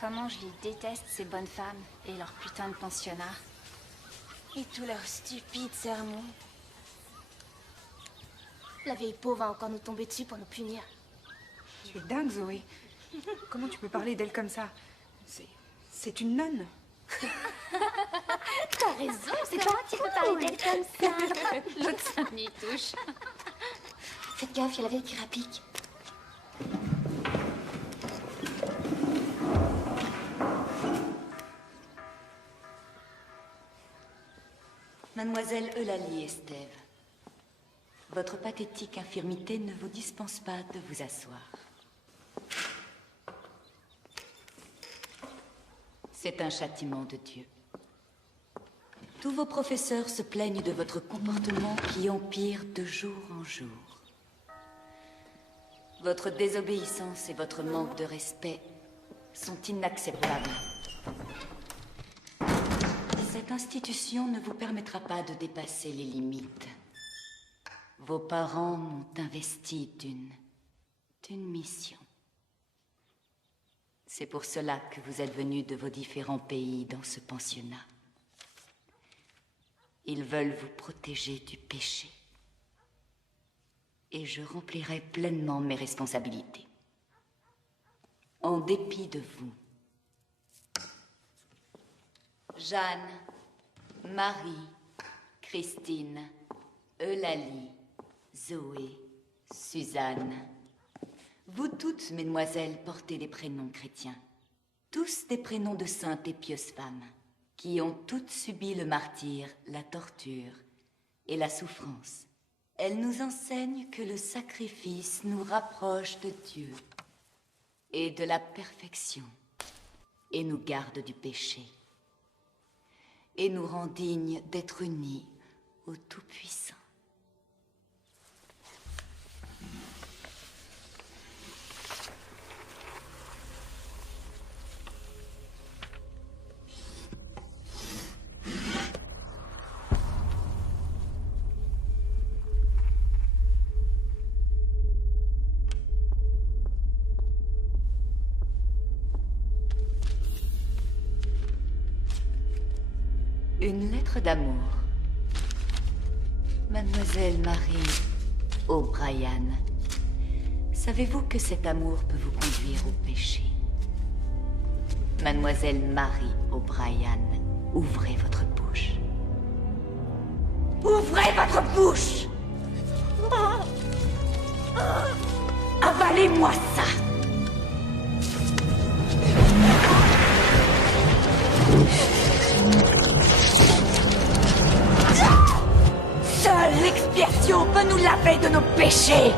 Comment je les déteste, ces bonnes femmes, et leurs putains de pensionnats. Et tous leurs stupides sermons. La vieille pauvre va encore nous tomber dessus pour nous punir. Tu es dingue, Zoé. Comment tu peux parler d'elle comme ça? C'est une nonne. T'as raison, c'est toi qui peux parler d'elle comme ça. L'autre, ça m'y touche. Faites gaffe, il y a la vieille qui rapique. Mademoiselle Eulalie Estève, votre pathétique infirmité ne vous dispense pas de vous asseoir. C'est un châtiment de Dieu. Tous vos professeurs se plaignent de votre comportement qui empire de jour en jour. Votre désobéissance et votre manque de respect sont inacceptables. Cette institution ne vous permettra pas de dépasser les limites. Vos parents m'ont investi d'une mission. C'est pour cela que vous êtes venus de vos différents pays dans ce pensionnat. Ils veulent vous protéger du péché. Et je remplirai pleinement mes responsabilités. En dépit de vous, Jeanne, Marie, Christine, Eulalie, Zoé, Suzanne. Vous toutes, mesdemoiselles, portez des prénoms chrétiens. Tous des prénoms de saintes et pieuses femmes, qui ont toutes subi le martyre, la torture et la souffrance. Elles nous enseignent que le sacrifice nous rapproche de Dieu et de la perfection, et nous garde du péché, et nous rend dignes d'être unis au Tout-Puissant. Une lettre d'amour. Mademoiselle Marie O'Brien. Savez-vous que cet amour peut vous conduire au péché? Mademoiselle Marie O'Brien, ouvrez votre bouche. Ouvrez votre bouche! Avalez-moi ça! Seule l'expiation peut nous laver de nos péchés.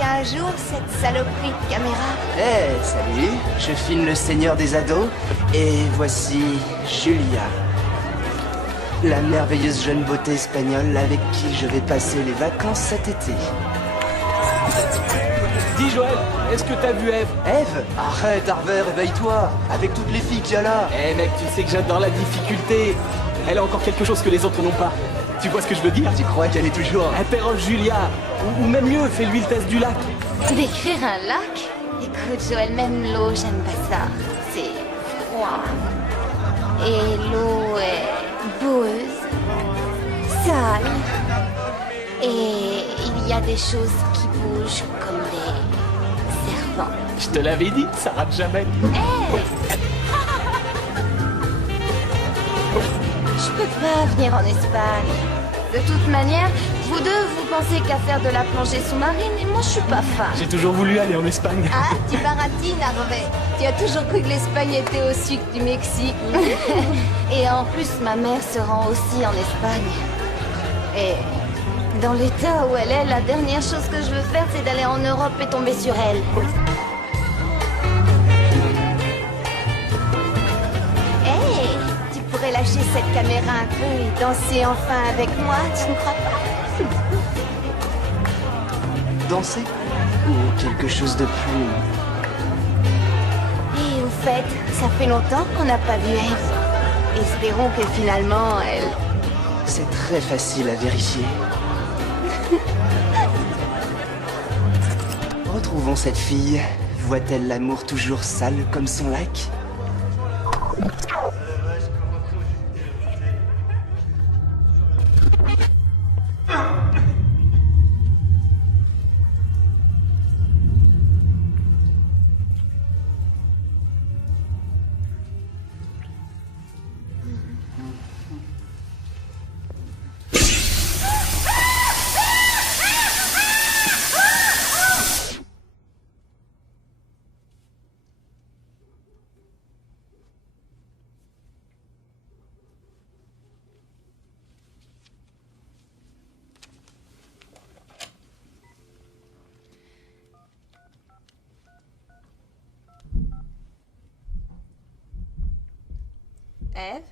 Un jour, cette saloperie de caméra. Eh, salut, je filme le Seigneur des Ados, et voici Julia, la merveilleuse jeune beauté espagnole avec qui je vais passer les vacances cet été. Dis Joël, est-ce que t'as vu Eve? Eve? Arrête Harvey, réveille-toi, avec toutes les filles qu'il y a là. Eh mec, tu sais que j'adore la difficulté. Elle a encore quelque chose que les autres n'ont pas. Tu vois ce que je veux dire? Tu crois qu'elle est toujours... Interroge Julia, ou même mieux, fais-lui le test du lac. Décrire un lac? Écoute Joël, même l'eau, j'aime pas ça. C'est froid. Et l'eau est boueuse, sale. Et il y a des choses qui bougent comme des serpents. Je te l'avais dit, ça rate jamais. Hey! Je peux pas venir en Espagne. De toute manière, vous deux, vous pensez qu'à faire de la plongée sous-marine, et moi je suis pas fan. J'ai toujours voulu aller en Espagne. Ah, tu baratines, Harvey. Tu as toujours cru que l'Espagne était au sud du Mexique. Et en plus, ma mère se rend aussi en Espagne. Et dans l'état où elle est, la dernière chose que je veux faire, c'est d'aller en Europe et tomber sur elle. Hey, tu pourrais lâcher cette caméra un peu et danser enfin avec moi, tu ne crois pas? Danser? Ou quelque chose de plus... Et au fait, ça fait longtemps qu'on n'a pas vu Eve. Espérons que finalement, elle... C'est très facile à vérifier. Retrouvons cette fille. Voit-elle l'amour toujours sale comme son lac? Eve?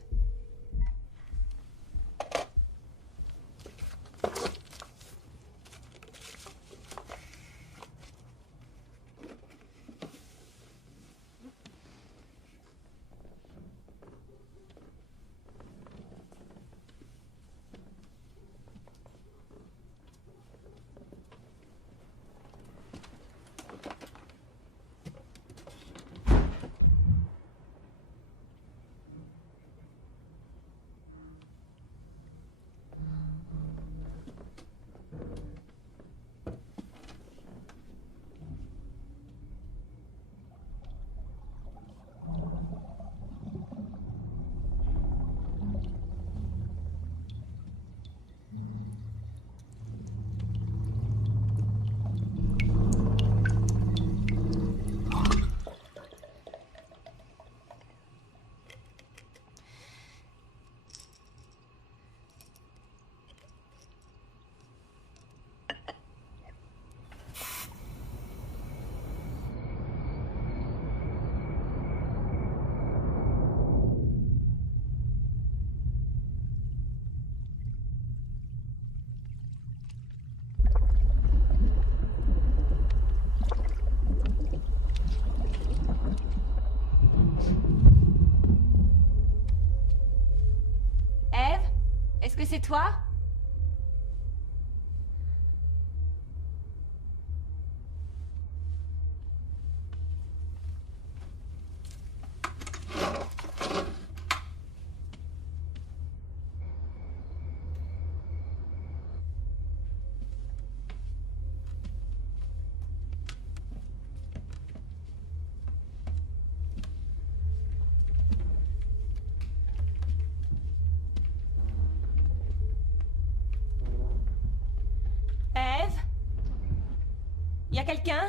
Est-ce que c'est toi? Eve? Y a quelqu'un?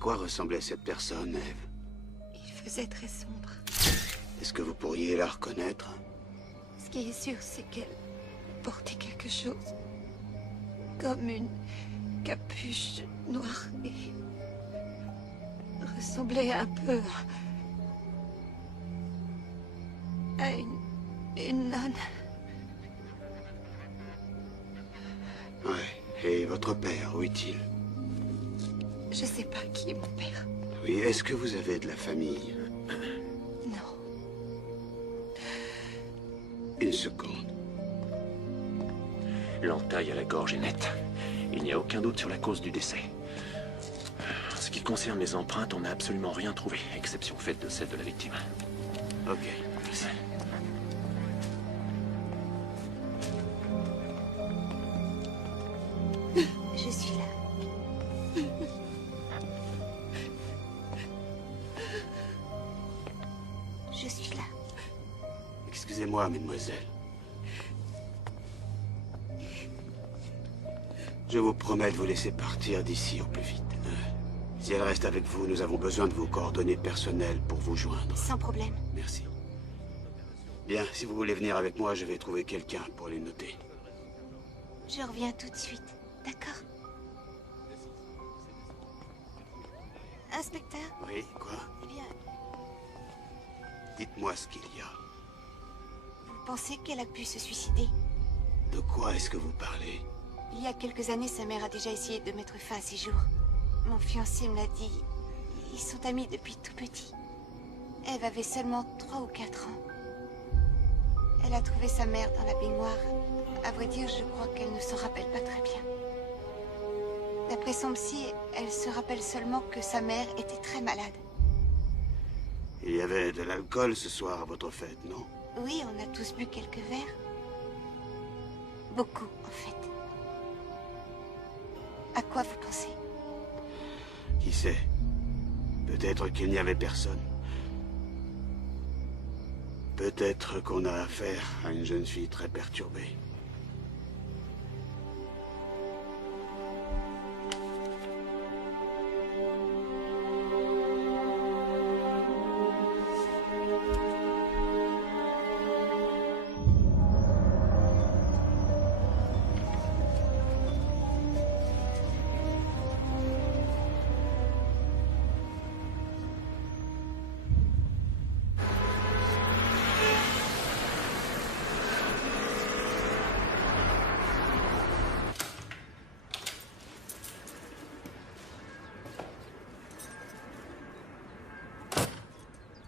quoi ressemblait cette personne, Eve? Il faisait très sombre. Est-ce que vous pourriez la reconnaître? Ce qui est sûr, c'est qu'elle portait quelque chose. Comme une capuche noire et... ressemblait un peu à une nonne. Ouais. Et votre père, où est-il? Je sais pas qui est mon père. Oui, est-ce que vous avez de la famille? Non. Une seconde. L'entaille à la gorge est nette. Il n'y a aucun doute sur la cause du décès. En ce qui concerne les empreintes, on n'a absolument rien trouvé, exception faite de celle de la victime. Ok, merci. Je suis là. Je suis là. Excusez-moi, mademoiselle. Je vous promets de vous laisser partir d'ici au plus vite. Si elle reste avec vous, nous avons besoin de vos coordonnées personnelles pour vous joindre. Sans problème. Merci. Bien, si vous voulez venir avec moi, je vais trouver quelqu'un pour les noter. Je reviens tout de suite. D'accord? Inspecteur? Oui, quoi? Eh bien, Dites-moi ce qu'il y a. vous pensez qu'elle a pu se suicider? De quoi est-ce que vous parlez? Il y a quelques années, sa mère a déjà essayé de mettre fin à ses jours. Mon fiancé me l'a dit. Ils sont amis depuis tout petit. Eve avait seulement 3 ou 4 ans. Elle a trouvé sa mère dans la baignoire. À vrai dire, je crois qu'elle ne s'en rappelle pas très bien. D'après son psy, elle se rappelle seulement que sa mère était très malade. Il y avait de l'alcool ce soir à votre fête, non? Oui, on a tous bu quelques verres. Beaucoup, en fait. À quoi vous pensez? Qui sait? Peut-être qu'il n'y avait personne. Peut-être qu'on a affaire à une jeune fille très perturbée.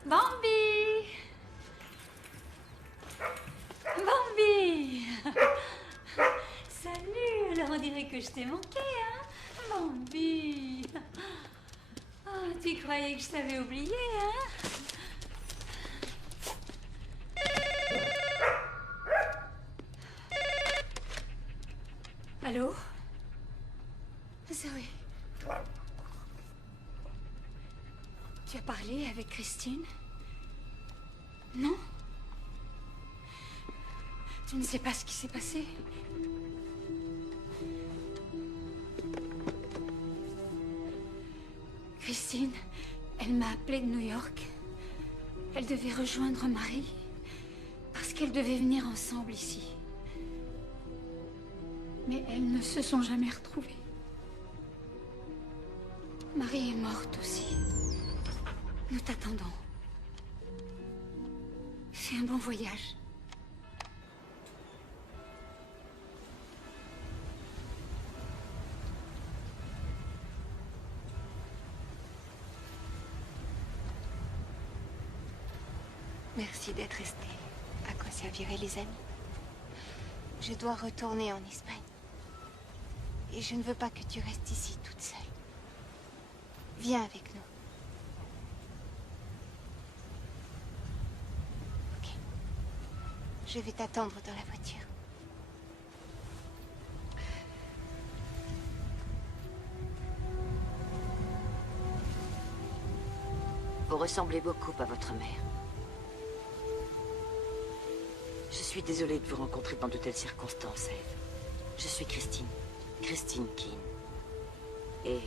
Bambi! Bambi! Salut! Alors on dirait que je t'ai manqué, hein? Bambi! Oh, tu croyais que je t'avais oublié, hein? Allô? Zoé, Tu as parlé avec Christine? Non? Tu ne sais pas ce qui s'est passé? Christine, elle m'a appelée de New York. Elle devait rejoindre Marie parce qu'elles devaient venir ensemble ici. Mais elles ne se sont jamais retrouvées. Marie est morte aussi. Nous t'attendons. Fais un bon voyage. merci d'être resté. À quoi serviraient les amis? Je dois retourner en Espagne. Et je ne veux pas que tu restes ici toute seule. Viens avec nous. Ok. Je vais t'attendre dans la voiture. Vous ressemblez beaucoup à votre mère. Je suis désolée de vous rencontrer dans de telles circonstances, Eve. Je suis Christine. Christine Keane. Et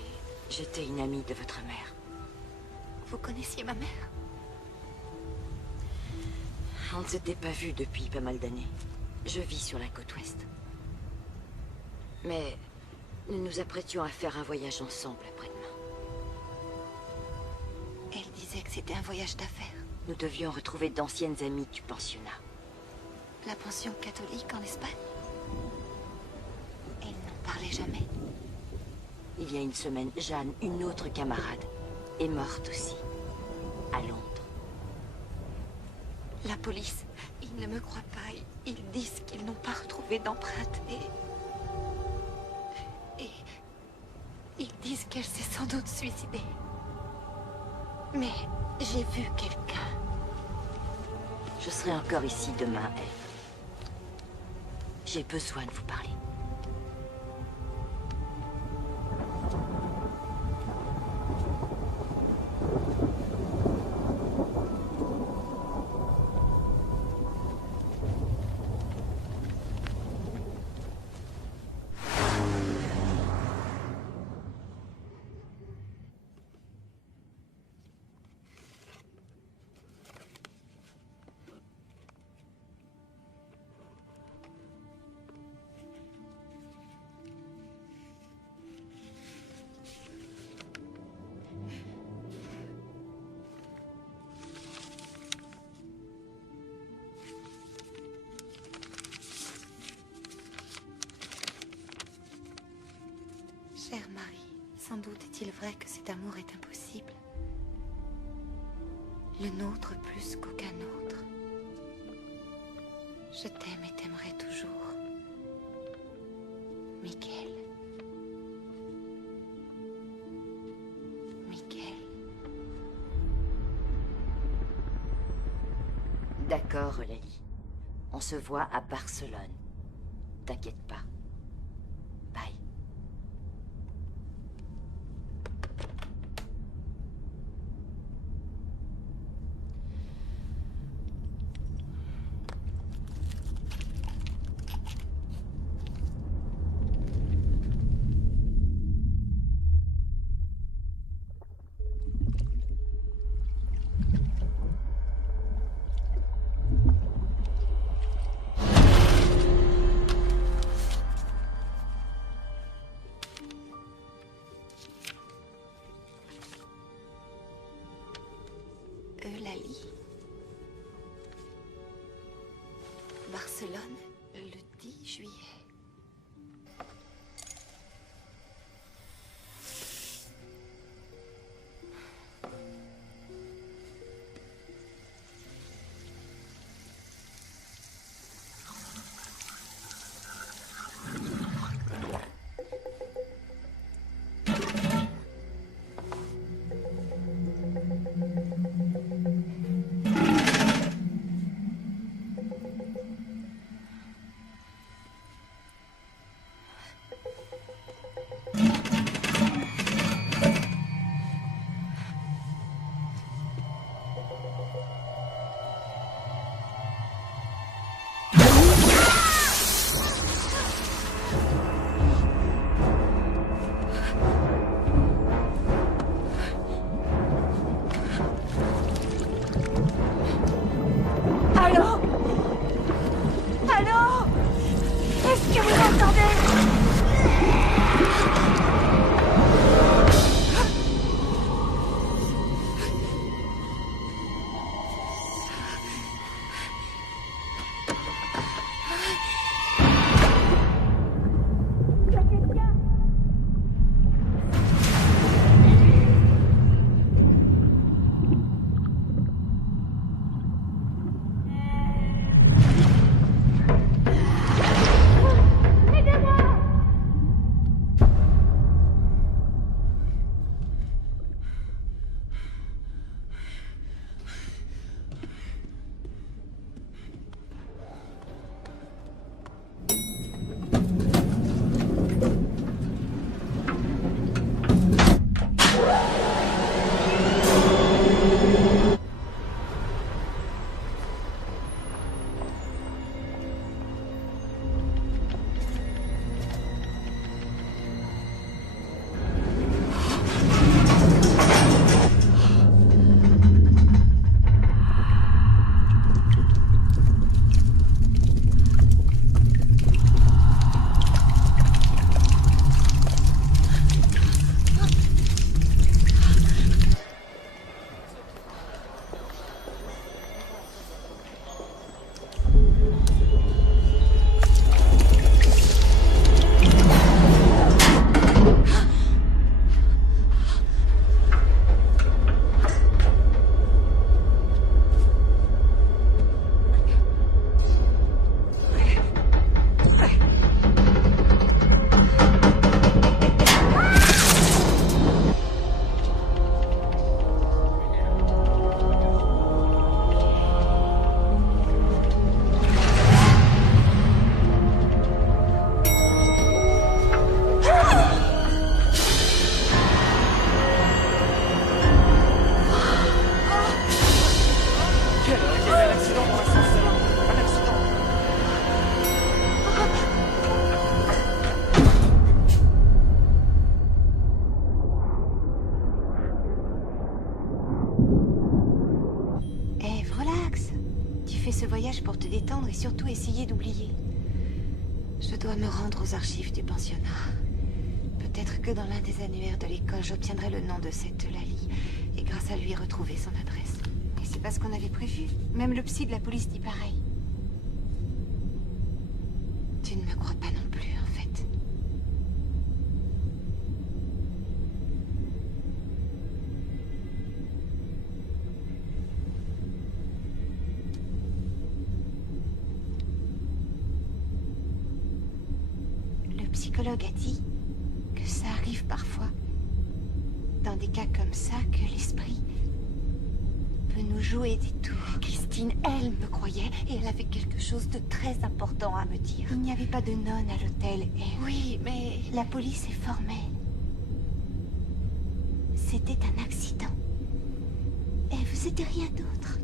J'étais une amie de votre mère. Vous connaissiez ma mère? On ne s'était pas vus depuis pas mal d'années. Je vis sur la côte ouest. Mais nous nous apprêtions à faire un voyage ensemble après-demain. Elle disait que c'était un voyage d'affaires. Nous devions retrouver d'anciennes amies du pensionnat. La pension catholique en Espagne? Elle n'en parlait jamais. Il y a une semaine, Jeanne, une autre camarade, est morte aussi. À Londres. La police, ils ne me croient pas. Ils disent qu'ils n'ont pas retrouvé d'empreinte et ils disent qu'elle s'est sans doute suicidée. Mais j'ai vu quelqu'un. Je serai encore ici demain, Eve. J'ai besoin de vous parler. Chère Marie, sans doute est-il vrai que cet amour est impossible. Le nôtre plus qu'aucun autre. Je t'aime et t'aimerai toujours. Miguel. Miguel. D'accord, Eulalie. On se voit à Barcelone. T'inquiète pas. Bye. Eulalie. Barcelone, le 10 juillet. voyage pour te détendre et surtout essayer d'oublier. Je dois me rendre aux archives du pensionnat. Peut-être que dans l'un des annuaires de l'école, j'obtiendrai le nom de cette Eulalie et grâce à lui retrouver son adresse. Et c'est pas ce qu'on avait prévu. Même le psy de la police dit pareil. Tu ne me crois pas non plus, en fait. Le psychologue a dit que ça arrive parfois, dans des cas comme ça, que l'esprit peut nous jouer des tours. Christine, elle me croyait et elle avait quelque chose de très important à me dire. Il n'y avait pas de nonne à l'hôtel et... Oui, mais... La police est formelle. C'était un accident. Elle faisait rien d'autre.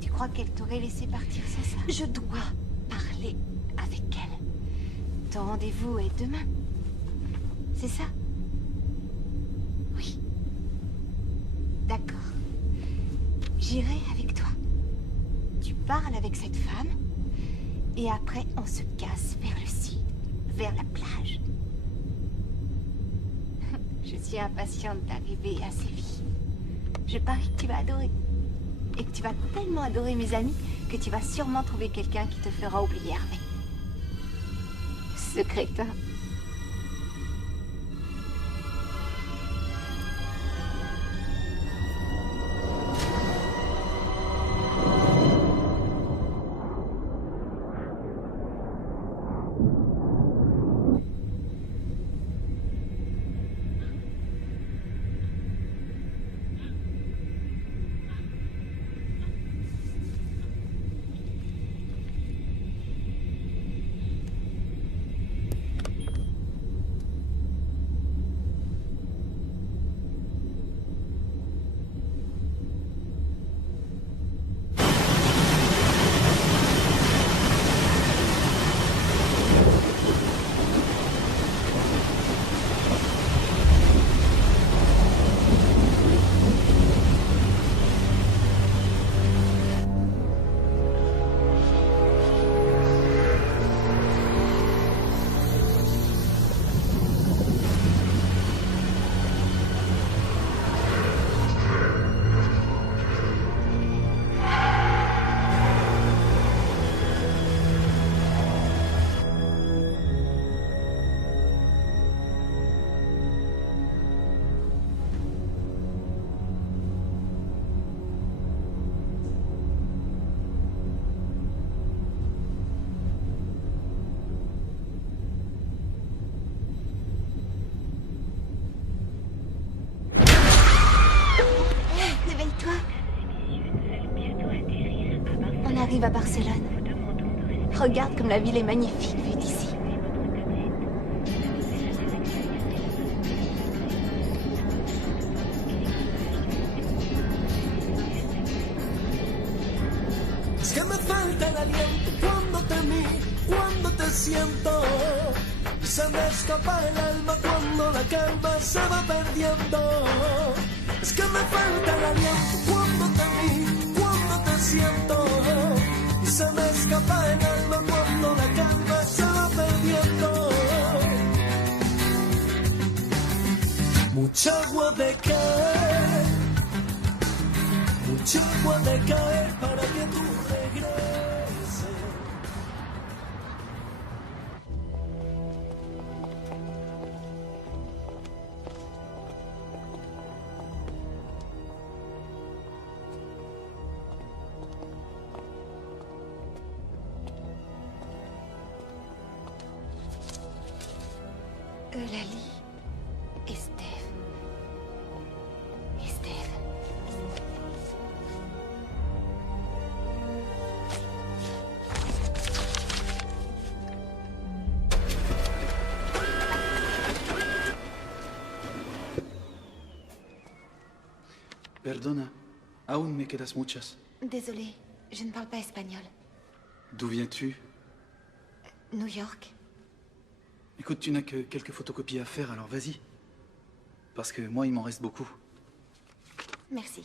Tu crois qu'elle t'aurait laissé partir sans ça? Je dois parler avec elle. Ton rendez-vous est demain. C'est ça? Oui. D'accord. J'irai avec toi. Tu parles avec cette femme, et après on se casse vers le sud, vers la plage. Je suis impatiente d'arriver à Séville. Je parie que tu vas adorer. Et que tu vas tellement adorer mes amis que tu vas sûrement trouver quelqu'un qui te fera oublier Harvey. Ce crétin. Arrive à Barcelone. Regarde comme la ville est magnifique vue d'ici. Es que me falta el aliento cuando te miro, cuando te siento. Y se me escapa el alma cuando la calma se va perdiendo. Es que me falta el aliento cuando te miro, cuando te siento. Y se me escapa el alma cuando la calma se va perdiendo. Mucha agua de caer, mucha agua de caer para que tú regreses. Eulalie et Steve. Perdona, aún me quedas muchas. Désolée, je ne parle pas espagnol. D'où viens-tu? New York. Écoute, tu n'as que quelques photocopies à faire, alors vas-y. Parce que moi, il m'en reste beaucoup. Merci.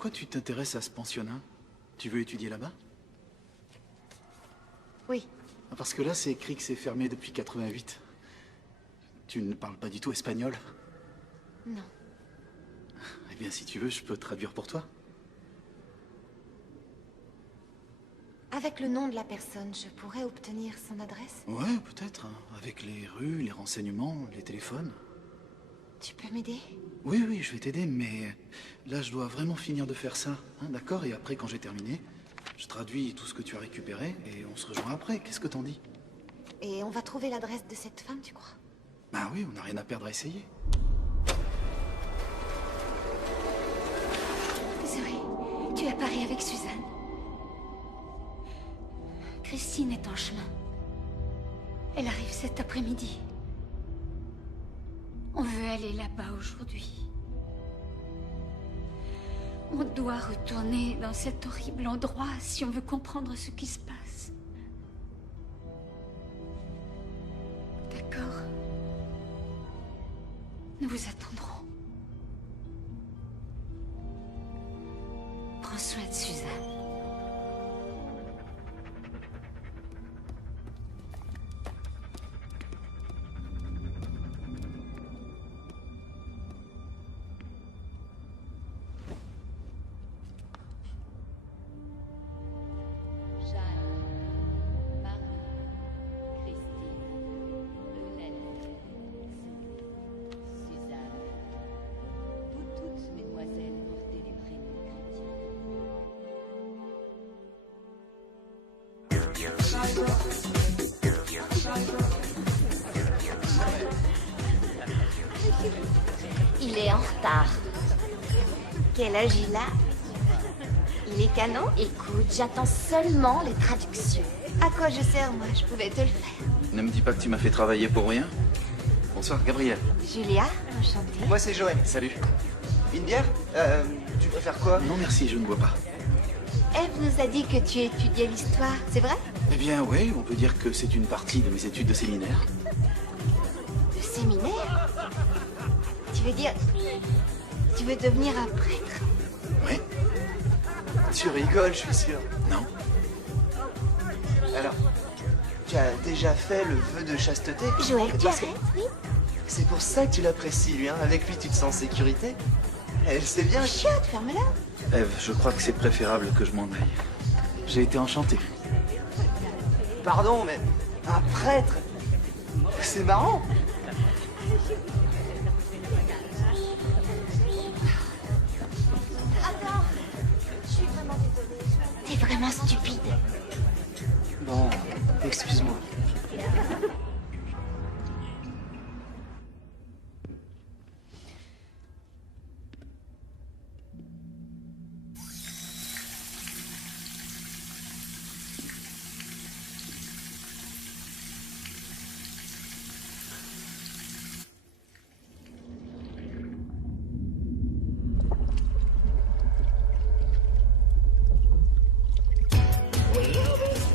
pourquoi tu t'intéresses à ce pensionnat? Tu veux étudier là-bas? Oui. Parce que là, c'est écrit que c'est fermé depuis 88. Tu ne parles pas du tout espagnol? Non. Eh bien, si tu veux, je peux traduire pour toi. Avec le nom de la personne, je pourrais obtenir son adresse? Ouais, peut-être. Hein. Avec les rues, les renseignements, les téléphones. Tu peux m'aider? Oui, oui, je vais t'aider, mais là, je dois vraiment finir de faire ça. Hein, d'accord? Et après, quand j'ai terminé, je traduis tout ce que tu as récupéré et on se rejoint après. Qu'est-ce que t'en dis? Et on va trouver l'adresse de cette femme, tu crois? Bah oui, on n'a rien à perdre à essayer. Zoé, tu as parlé avec Suzanne. Christine est en chemin. Elle arrive cet après-midi. On veut aller là-bas aujourd'hui. On doit retourner dans cet horrible endroit si on veut comprendre ce qui se passe. D'accord? Nous vous attendrons. Prends soin de Suzanne. Il est en retard. Quel âge il a? Il est canon? Écoute, j'attends seulement les traductions. À quoi je sers, moi? Je pouvais te le faire. Ne me dis pas que tu m'as fait travailler pour rien. Bonsoir, Gabriel. Julia, enchantée. Moi, c'est Joël. Salut. Une bière? Tu préfères quoi? Non, merci, je ne bois pas. Eve nous a dit que tu étudiais l'histoire, c'est vrai? Eh bien, oui, on peut dire que c'est une partie de mes études de séminaire. Le séminaire? Tu veux dire... Tu veux devenir un prêtre? Oui. Tu rigoles, je suis sûr. Non. Alors, tu as déjà fait le vœu de chasteté? Joël, tu Parce que arrêtes, oui? c'est pour ça que tu l'apprécies, lui, hein. Avec lui, tu te sens en sécurité. Elle sait bien. Chiotte, ferme-la. Eve, je crois que c'est préférable que je m'en aille. J'ai été enchanté. Pardon, mais un prêtre? C'est marrant. Attends, je suis vraiment désolée. T'es vraiment stupide. Bon, excuse-moi.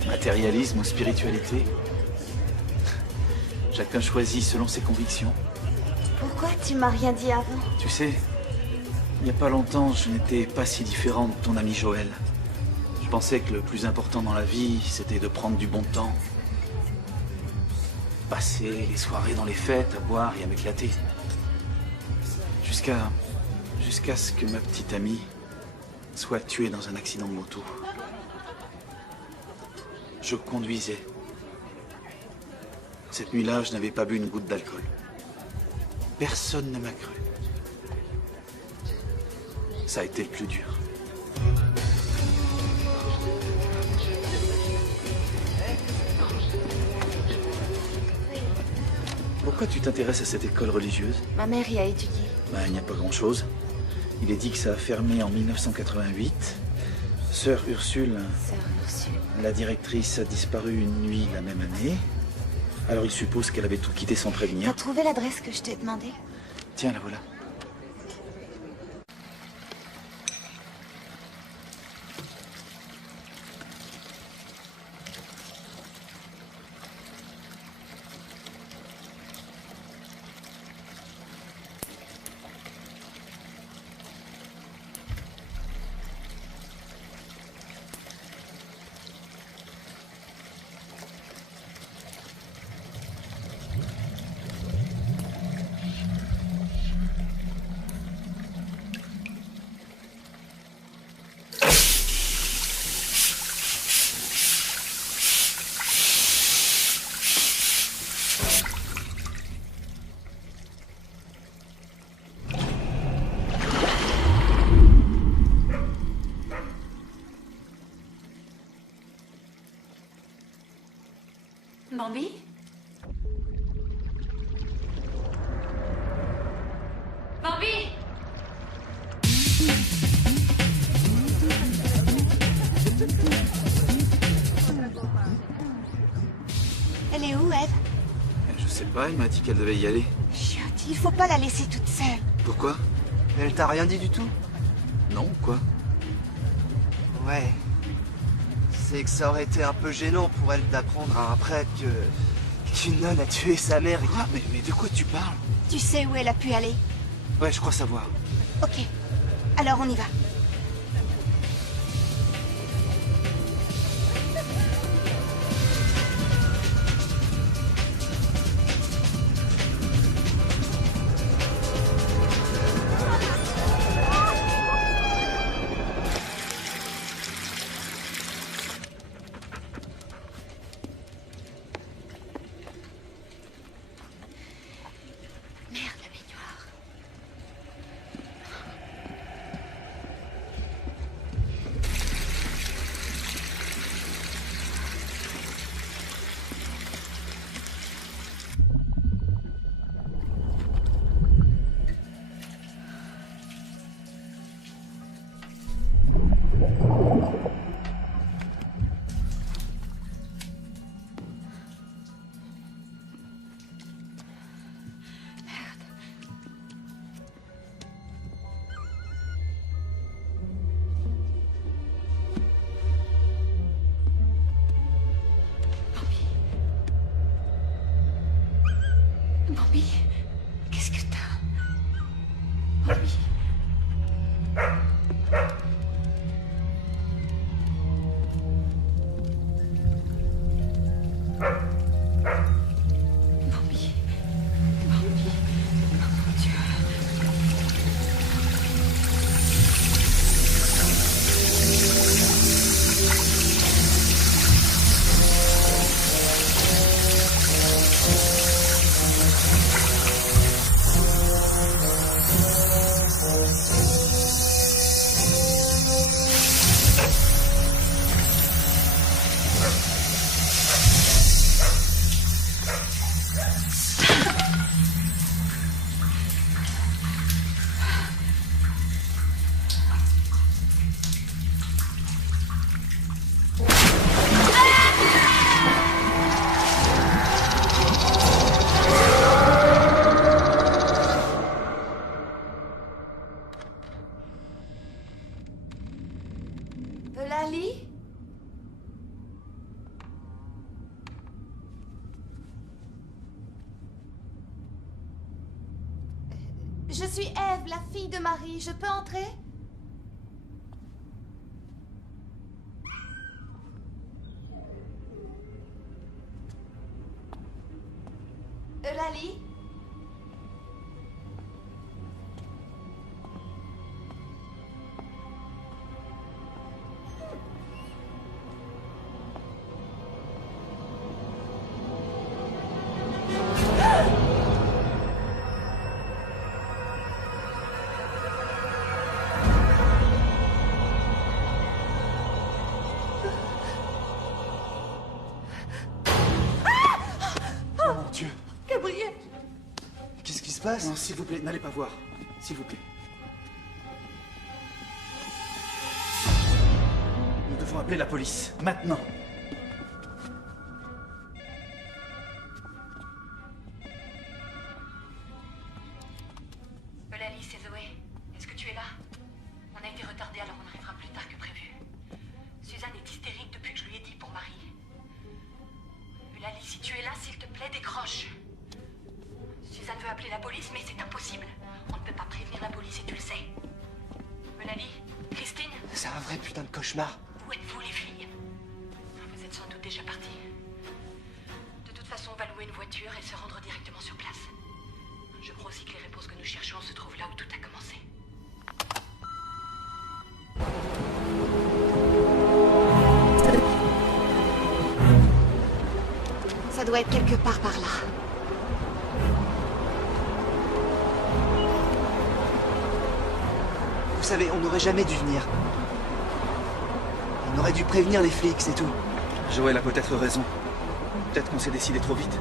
Matérialisme ou spiritualité? Chacun choisit selon ses convictions. Pourquoi tu m'as rien dit avant? Tu sais, il n'y a pas longtemps, je n'étais pas si différent de ton ami Joël. Je pensais que le plus important dans la vie, c'était de prendre du bon temps. Passer les soirées dans les fêtes, à boire et à m'éclater. Jusqu'à ce que ma petite amie soit tuée dans un accident de moto. Je conduisais. Cette nuit-là, je n'avais pas bu une goutte d'alcool. Personne ne m'a cru. Ça a été le plus dur. Pourquoi tu t'intéresses à cette école religieuse? Ma mère y a étudié. Ben, il n'y a pas grand-chose. Il est dit que ça a fermé en 1988. Sœur Ursule, la directrice, a disparu une nuit la même année. Alors il suppose qu'elle avait tout quitté sans prévenir. T'as trouvé l'adresse que je t'ai demandé? Tiens, la voilà. Bambi? Bambi! Elle est où, Eve? Je sais pas, elle m'a dit qu'elle devait y aller. Chiotte, il faut pas la laisser toute seule. Pourquoi? Elle t'a rien dit du tout? Non, quoi? Ouais. C'est que ça aurait été un peu gênant pour elle d'apprendre à un prêtre qu'une nonne a tué sa mère et... Ah, mais de quoi tu parles? Tu sais où elle a pu aller? Ouais, je crois savoir. Ok. Alors on y va. Bambi, qu'est-ce que t'as? Bambi. Bambi. Bambi. Oh mon Dieu. Eulalie? Je suis Eve, la fille de Marie. Je peux entrer? Eulalie? Oh mon Dieu! Gabriel! Qu'est-ce qui se passe? Non, s'il vous plaît, n'allez pas voir. S'il vous plaît. Nous devons appeler la police. Maintenant. Eulalie, c'est Zoé. Est-ce que tu es là? On a été retardé, alors on arrivera plus tard que prévu. Suzanne est hystérique depuis que je lui ai dit pour Marie. Eulalie, si tu es là, s'il te plaît, décroche. Suzanne veut appeler la police, mais c'est impossible. On ne peut pas prévenir la police et tu le sais. Eulalie? Christine? C'est un vrai putain de cauchemar. Où êtes-vous, les filles? Vous êtes sans doute déjà parties. De toute façon, on va louer une voiture et se rendre directement sur place. Je crois aussi que les réponses que nous cherchons se trouvent là où tout a commencé. Ça doit être quelque part par là. Vous savez, on n'aurait jamais dû venir. On aurait dû prévenir les flics, c'est tout. Joël a peut-être raison. Peut-être qu'on s'est décidé trop vite.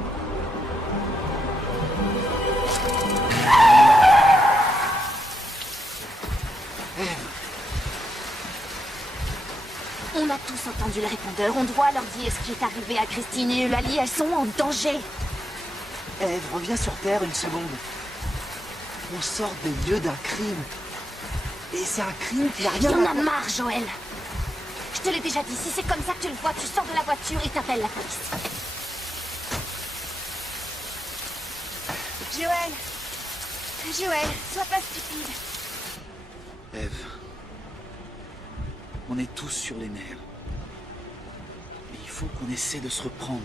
On a tous entendu le répondeur. On doit leur dire ce qui est arrivé à Christine et Eulalie. Elles sont en danger. Eve, reviens sur Terre une seconde. On sort des lieux d'un crime. Et c'est un crime qui n'a rien J'en à ai marre, Joël. Je te l'ai déjà dit, si c'est comme ça que tu le vois, tu sors de la voiture et t'appelles la police. Joël, sois pas stupide. Eve, on est tous sur les nerfs. Mais il faut qu'on essaie de se reprendre.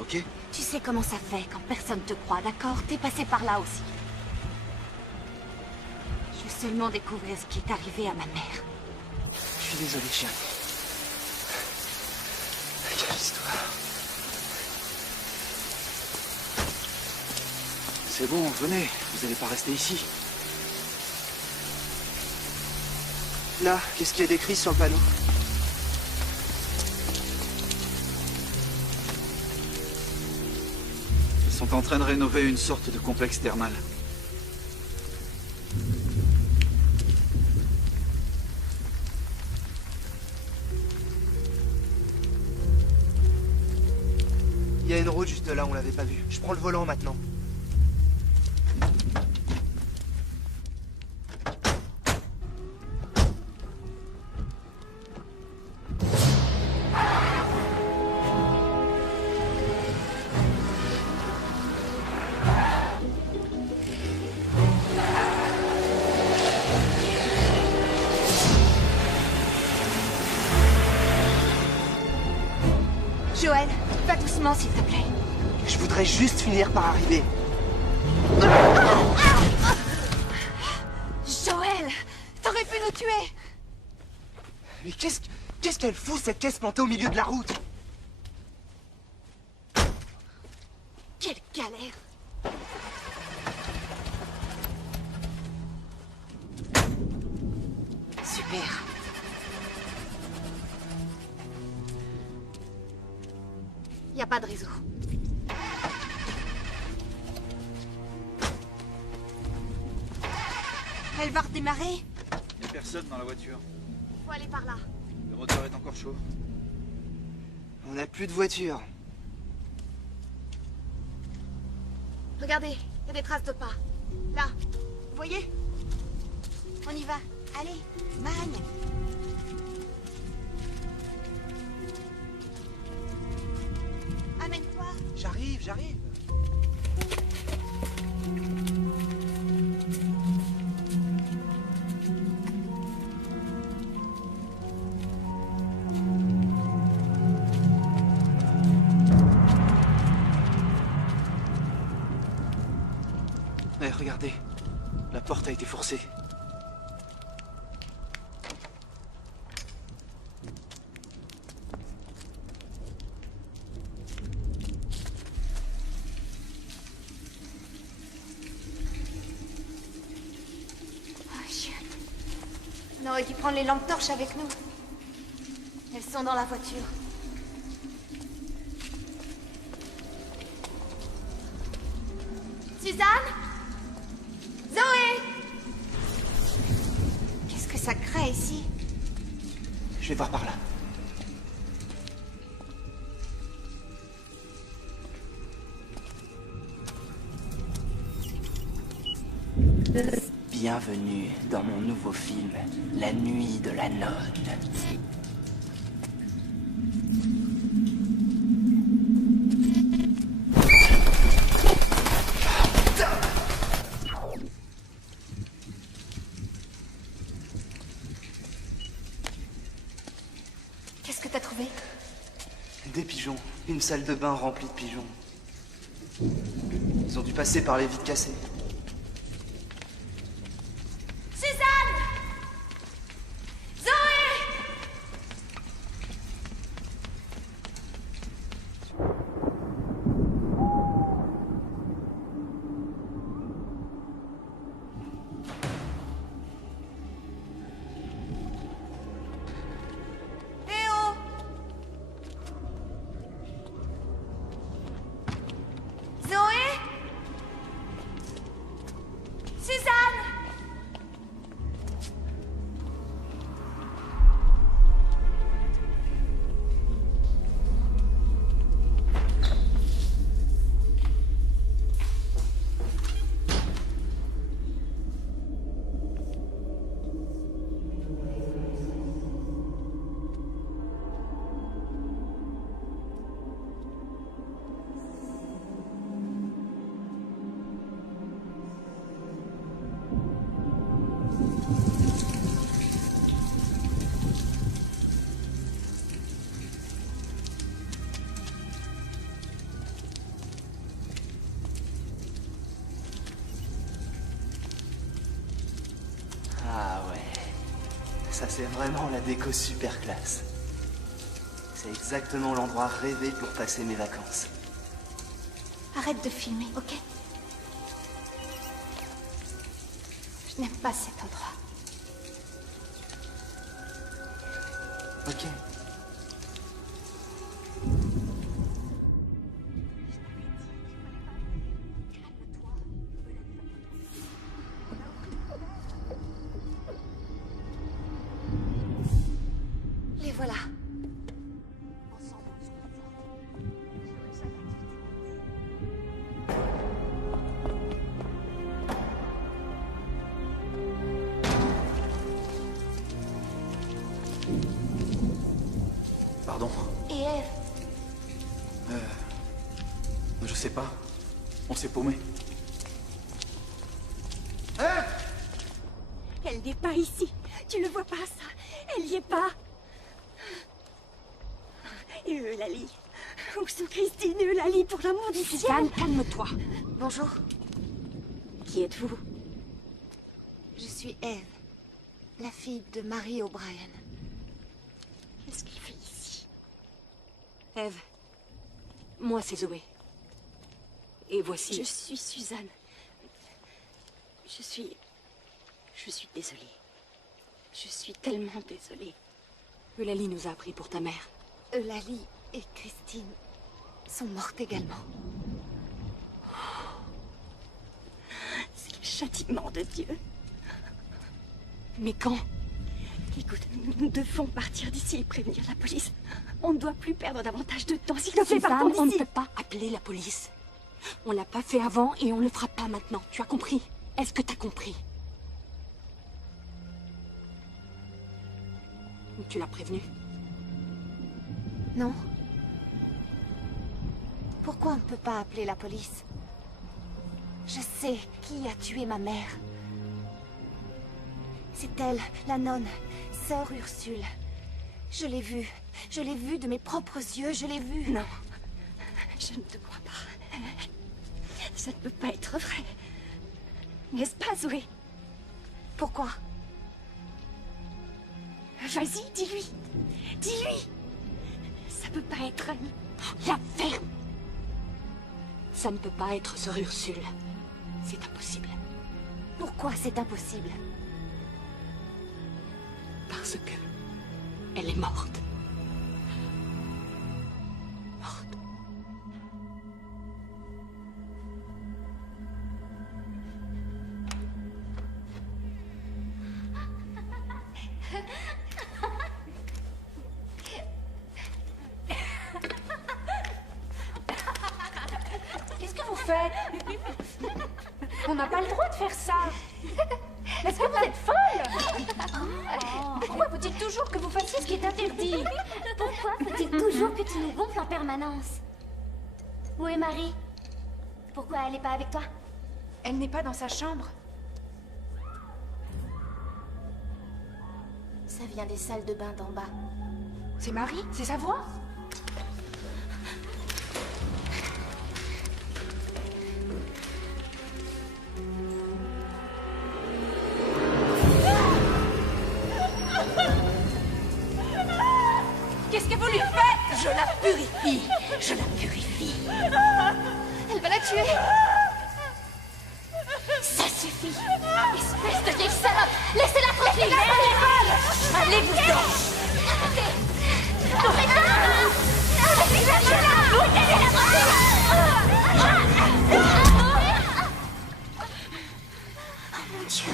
Ok? Tu sais comment ça fait quand personne te croit, d'accord? T'es passé par là aussi. Je veux seulement découvrir ce qui est arrivé à ma mère. Je suis désolé, chérie. Quelle histoire. C'est bon, venez. Vous n'allez pas rester ici. Là, qu'est-ce qu'il y a d'écrit sur le panneau? Ils sont en train de rénover une sorte de complexe thermal. Il y a une route juste là, on l'avait pas vue. Je prends le volant maintenant. Joël, va doucement, s'il te plaît. Je voudrais juste finir par arriver. Joël, t'aurais pu nous tuer. Mais qu'est-ce qu'elle fout, cette caisse plantée au milieu de la route? Quelle galère. Super. Y a pas de réseau. Elle va redémarrer. Il n'y a personne dans la voiture. Faut aller par là. Le moteur est encore chaud. On n'a plus de voiture. Regardez, il y a des traces de pas. Là, vous voyez? On y va. Allez, magne. Amène-toi. J'arrive. Eh, regardez. La porte a été forcée. On aurait dû prendre les lampes torches avec nous. Elles sont dans la voiture. Suzanne? Zoé? Qu'est-ce que ça crée ici? Je vais voir par là. Bienvenue dans mon nouveau film, La nuit de la nonne. Qu'est-ce que t'as trouvé? Des pigeons. Une salle de bain remplie de pigeons. Ils ont dû passer par les vitres cassées. Suzanne! Zoé! Eh oh! Suzanne! Ah ouais. Ça c'est vraiment la déco super classe. C'est exactement l'endroit rêvé pour passer mes vacances. Arrête de filmer, ok? Je n'aime pas cet endroit. Ok. Les voilà. Pardon. Et Eve? Je sais pas. On s'est paumé. Elle n'est pas ici. Tu le vois pas, ça? Elle y est pas. Et Eulalie? Où sont Christine et Eulalie, pour l'amour du ciel? Suzanne, calme-toi. Bonjour. Qui êtes-vous? Je suis Eve, la fille de Marie O'Brien. Qu'est-ce qu'il fait ici? Eve, moi c'est Zoé. Et voici... Je suis Suzanne. Je suis désolée. Je suis tellement désolée. Eulalie nous a appris pour ta mère. Eulalie et Christine sont mortes également. C'est le châtiment de Dieu. Mais quand? Écoute, nous devons partir d'ici et prévenir la police. On ne doit plus perdre davantage de temps. S'il te plaît, partons d'ici. On ne peut pas appeler la police. On l'a pas fait avant et on le fera pas maintenant. Tu as compris? Est-ce que t'as compris? Tu l'as prévenu? Non. Pourquoi on ne peut pas appeler la police? Je sais qui a tué ma mère. C'est elle, la nonne, sœur Ursule. Je l'ai vue. Je l'ai vue de mes propres yeux, je l'ai vue. Non, je ne te crois pas. Ça ne peut pas être vrai. N'est-ce pas, Zoé? Pourquoi? Vas-y, dis-lui. Dis-lui. Ça peut pas être... La ferme. Ça ne peut pas être sœur Ursule. C'est impossible. Pourquoi c'est impossible? Parce que... elle est morte. Morte. Qu'est-ce que vous faites? On n'a pas le droit de faire ça. Est-ce que vous êtes folle? Pourquoi faut-il toujours que vous fassiez ce qui est interdit? Pourquoi faut-il toujours que tu nous gonfles en permanence? Où est Marie? Pourquoi elle n'est pas avec toi? Elle n'est pas dans sa chambre. Ça vient des salles de bain d'en bas. C'est Marie? C'est sa voix? Qu'est-ce que vous lui faites? Je la purifie. Je la purifie. Elle va la tuer. Ça suffit. Espèce de vieille salope. Laissez-la tranquille. Allez-vous-en. mon Dieu.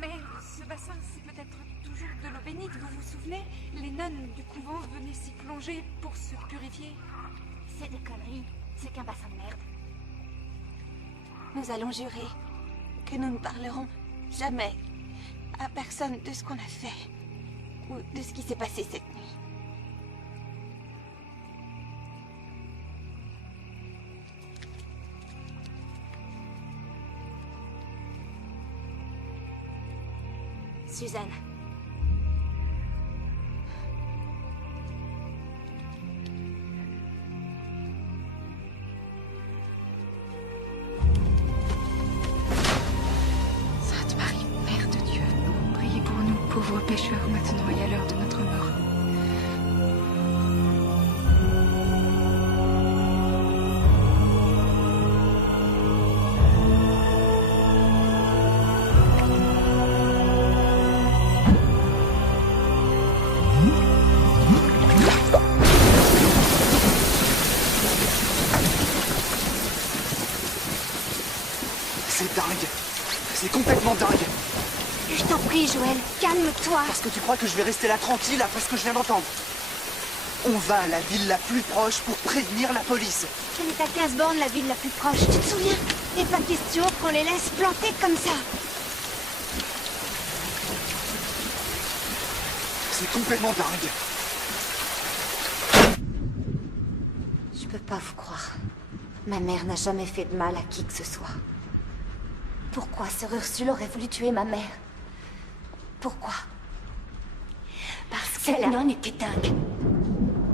Mais ce bassin, c'est peut-être toujours de l'eau bénite, vous vous souvenez? Les nonnes du couvent venaient s'y plonger pour se purifier. C'est des conneries. C'est qu'un bassin de merde. Nous allons jurer que nous ne parlerons jamais à personne de ce qu'on a fait ou de ce qui s'est passé cette nuit. Suzanne. Sainte Marie, Mère de Dieu, priez pour nous pauvres pécheurs maintenant et à l'heure de notre mort. C'est dingue. C'est complètement dingue. Je t'en prie, Joël, calme-toi. Parce que tu crois que je vais rester là tranquille après ce que je viens d'entendre. On va à la ville la plus proche pour prévenir la police. Elle est à 15 bornes, la ville la plus proche. Tu te souviens? Il n'est pas question qu'on les laisse planter comme ça. C'est complètement dingue. Je peux pas vous croire. Ma mère n'a jamais fait de mal à qui que ce soit. Pourquoi Sœur Ursule aurait voulu tuer ma mère? Pourquoi? Parce que cette nonne était dingue.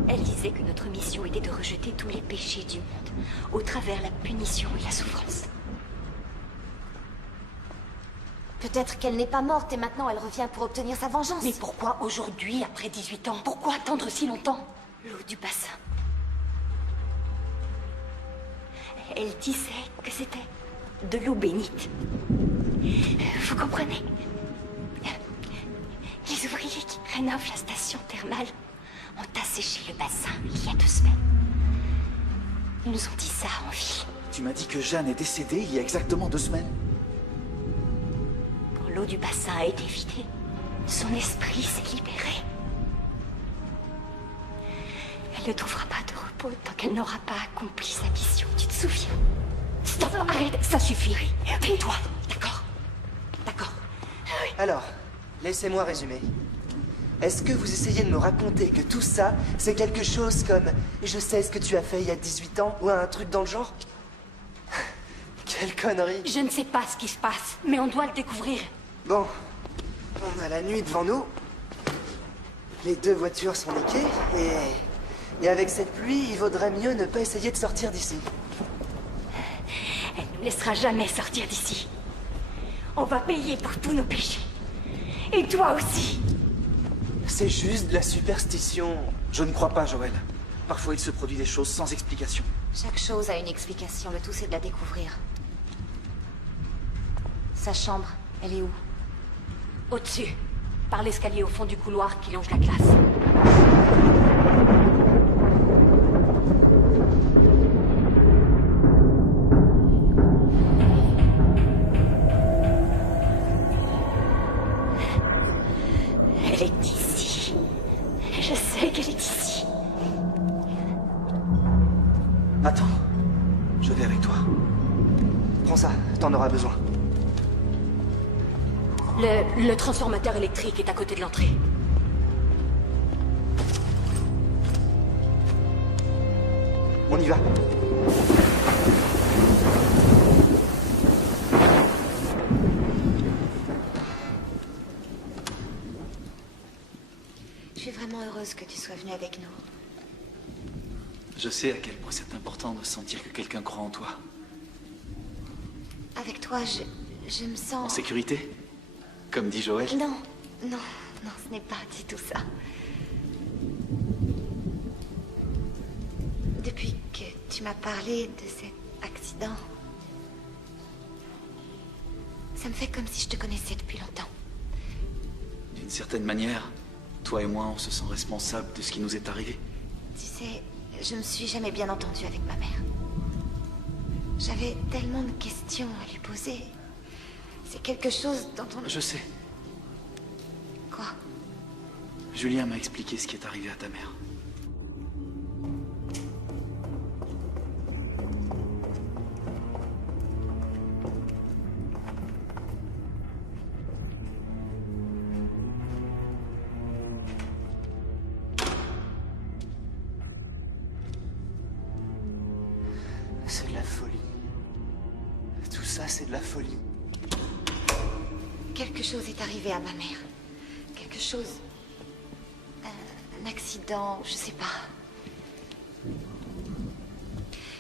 Elle disait que notre mission était de rejeter tous les péchés du monde, au travers la punition et la souffrance. Peut-être qu'elle n'est pas morte et maintenant elle revient pour obtenir sa vengeance. Mais pourquoi aujourd'hui, après 18 ans? Pourquoi attendre si longtemps? L'eau du bassin. Elle disait que c'était de l'eau bénite. Vous comprenez? Les ouvriers qui rénovent la station thermale ont asséché le bassin il y a 2 semaines. Ils nous ont dit ça en ville. Tu m'as dit que Jeanne est décédée il y a exactement 2 semaines. Quand l'eau du bassin a été vidée, son esprit s'est libéré. Elle ne trouvera pas de repos tant qu'elle n'aura pas accompli sa mission. Tu te souviens? Stop, arrête, ça suffit. Tais-toi, d'accord? D'accord. Alors, laissez-moi résumer. Est-ce que vous essayez de me raconter que tout ça, c'est quelque chose comme « je sais ce que tu as fait il y a 18 ans » ou un truc dans le genre? Quelle connerie! Je ne sais pas ce qui se passe, mais on doit le découvrir. Bon, on a la nuit devant nous. Les 2 voitures sont niquées et avec cette pluie, il vaudrait mieux ne pas essayer de sortir d'ici. Elle ne nous laissera jamais sortir d'ici. On va payer pour tous nos péchés. Et toi aussi. C'est juste de la superstition. Je ne crois pas, Joël. Parfois, il se produit des choses sans explication. Chaque chose a une explication, le tout c'est de la découvrir. Sa chambre, elle est où? Au-dessus, par l'escalier au fond du couloir qui longe la classe. Elle est ici. Je sais qu'elle est ici. Attends, je vais avec toi. Prends ça, t'en auras besoin. Le transformateur électrique est à côté de l'entrée. On y va. Je suis vraiment heureuse que tu sois venu avec nous. Je sais à quel point c'est important de sentir que quelqu'un croit en toi. Avec toi, je me sens... En sécurité? Comme dit Joël? Non, non, non, ce n'est pas du tout ça. Depuis que tu m'as parlé de cet accident, ça me fait comme si je te connaissais depuis longtemps. D'une certaine manière, toi et moi, on se sent responsables de ce qui nous est arrivé. Tu sais, je me suis jamais bien entendue avec ma mère. J'avais tellement de questions à lui poser. C'est quelque chose dont on... Je sais. Quoi? Julien m'a expliqué ce qui est arrivé à ta mère. C'est de la folie. Tout ça, c'est de la folie. Quelque chose est arrivé à ma mère. Quelque chose... Un accident, je sais pas.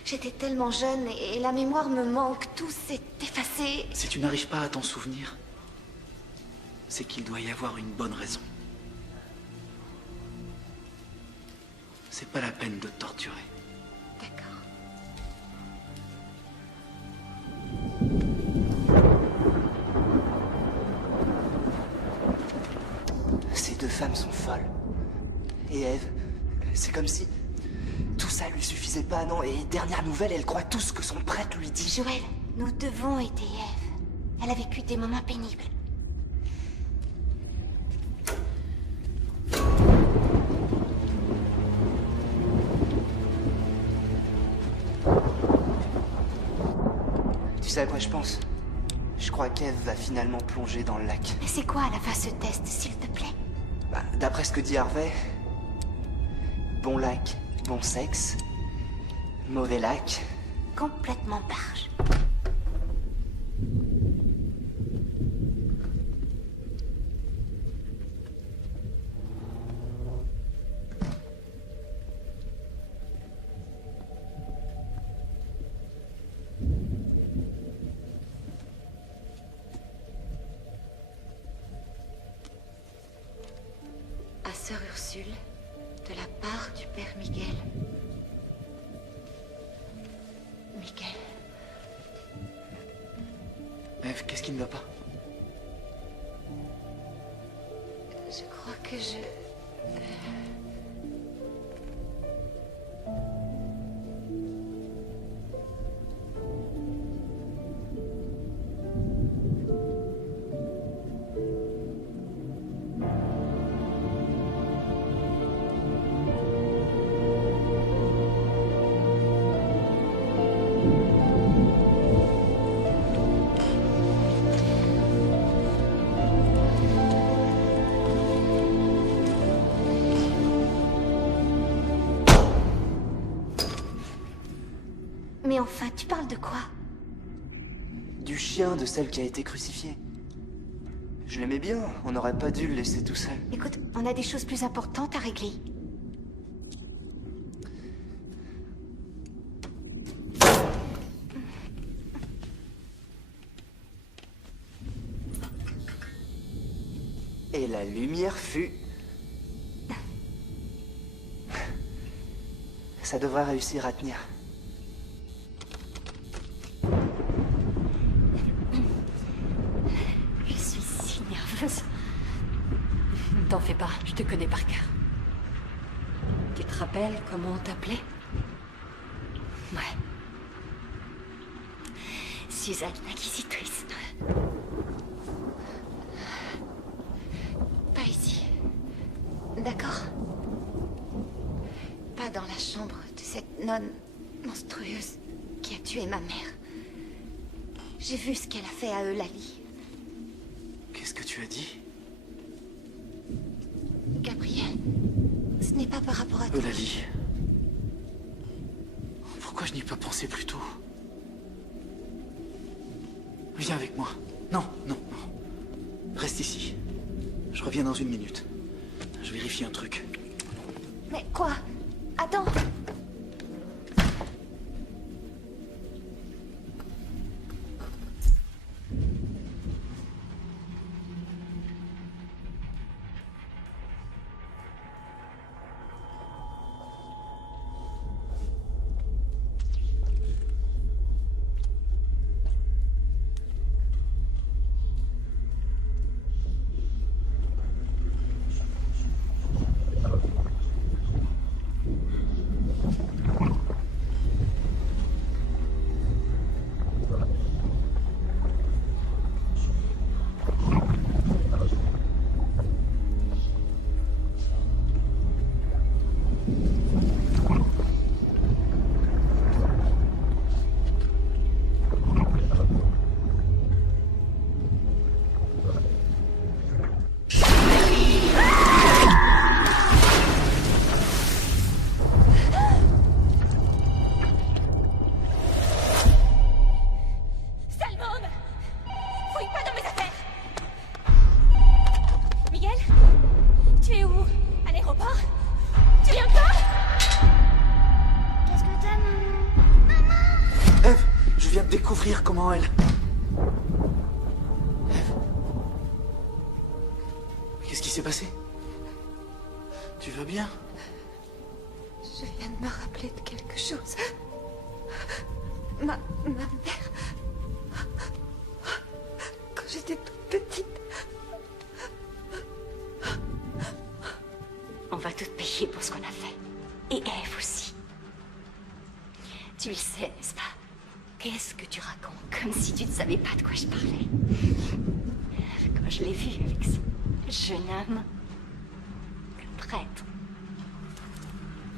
J'étais tellement jeune et la mémoire me manque. Tout s'est effacé. Si tu n'arrives pas à t'en souvenir, c'est qu'il doit y avoir une bonne raison. C'est pas la peine de te torturer. D'accord. Ces deux femmes sont folles. Et Eve, c'est comme si tout ça lui suffisait pas, non? Et dernière nouvelle, elle croit tout ce que son prêtre lui dit. Joël, nous devons aider Eve. Elle a vécu des moments pénibles. Tu sais à quoi je pense? Je crois qu'Eve va finalement plonger dans le lac. Mais c'est quoi à la fin ce test, s'il te plaît? Bah, d'après ce que dit Harvey, bon lac, bon sexe, mauvais lac. Complètement barge. À Sœur Ursule, de la part du Père Miguel. Miguel. Eve, qu'est-ce qui ne va pas? Je crois que je... Mais enfin, tu parles de quoi? Du chien de celle qui a été crucifiée. Je l'aimais bien, on n'aurait pas dû le laisser tout seul. Écoute, on a des choses plus importantes à régler. Et la lumière fut... Ça devrait réussir à tenir. Je suis si nerveuse. T'en fais pas, je te connais par cœur. Tu te rappelles comment on t'appelait? Ouais. Suzanne l'inquisitrice. Pas ici. D'accord? Pas dans la chambre de cette nonne monstrueuse qui a tué ma mère. J'ai vu ce qu'elle a fait à Eulalie. Qu'est-ce que tu as dit? Gabriel, ce n'est pas par rapport à toi. Eulalie. Pourquoi je n'y ai pas pensé plus tôt? Viens avec moi. Non, non, non. Reste ici. Je reviens dans 1 minute. Je vérifie un truc. Mais quoi? Attends. Comment elle... Qu'est-ce qui s'est passé? Tu vas bien? Je viens de me rappeler de quelque chose. Ma mère... Quand j'étais toute petite... On va tout payer pour ce qu'on a fait. Et Eve aussi. Tu le sais, n'est-ce pas? Qu'est-ce que tu racontes? Comme si tu ne savais pas de quoi je parlais. Quand je l'ai vu avec ce jeune homme, le prêtre,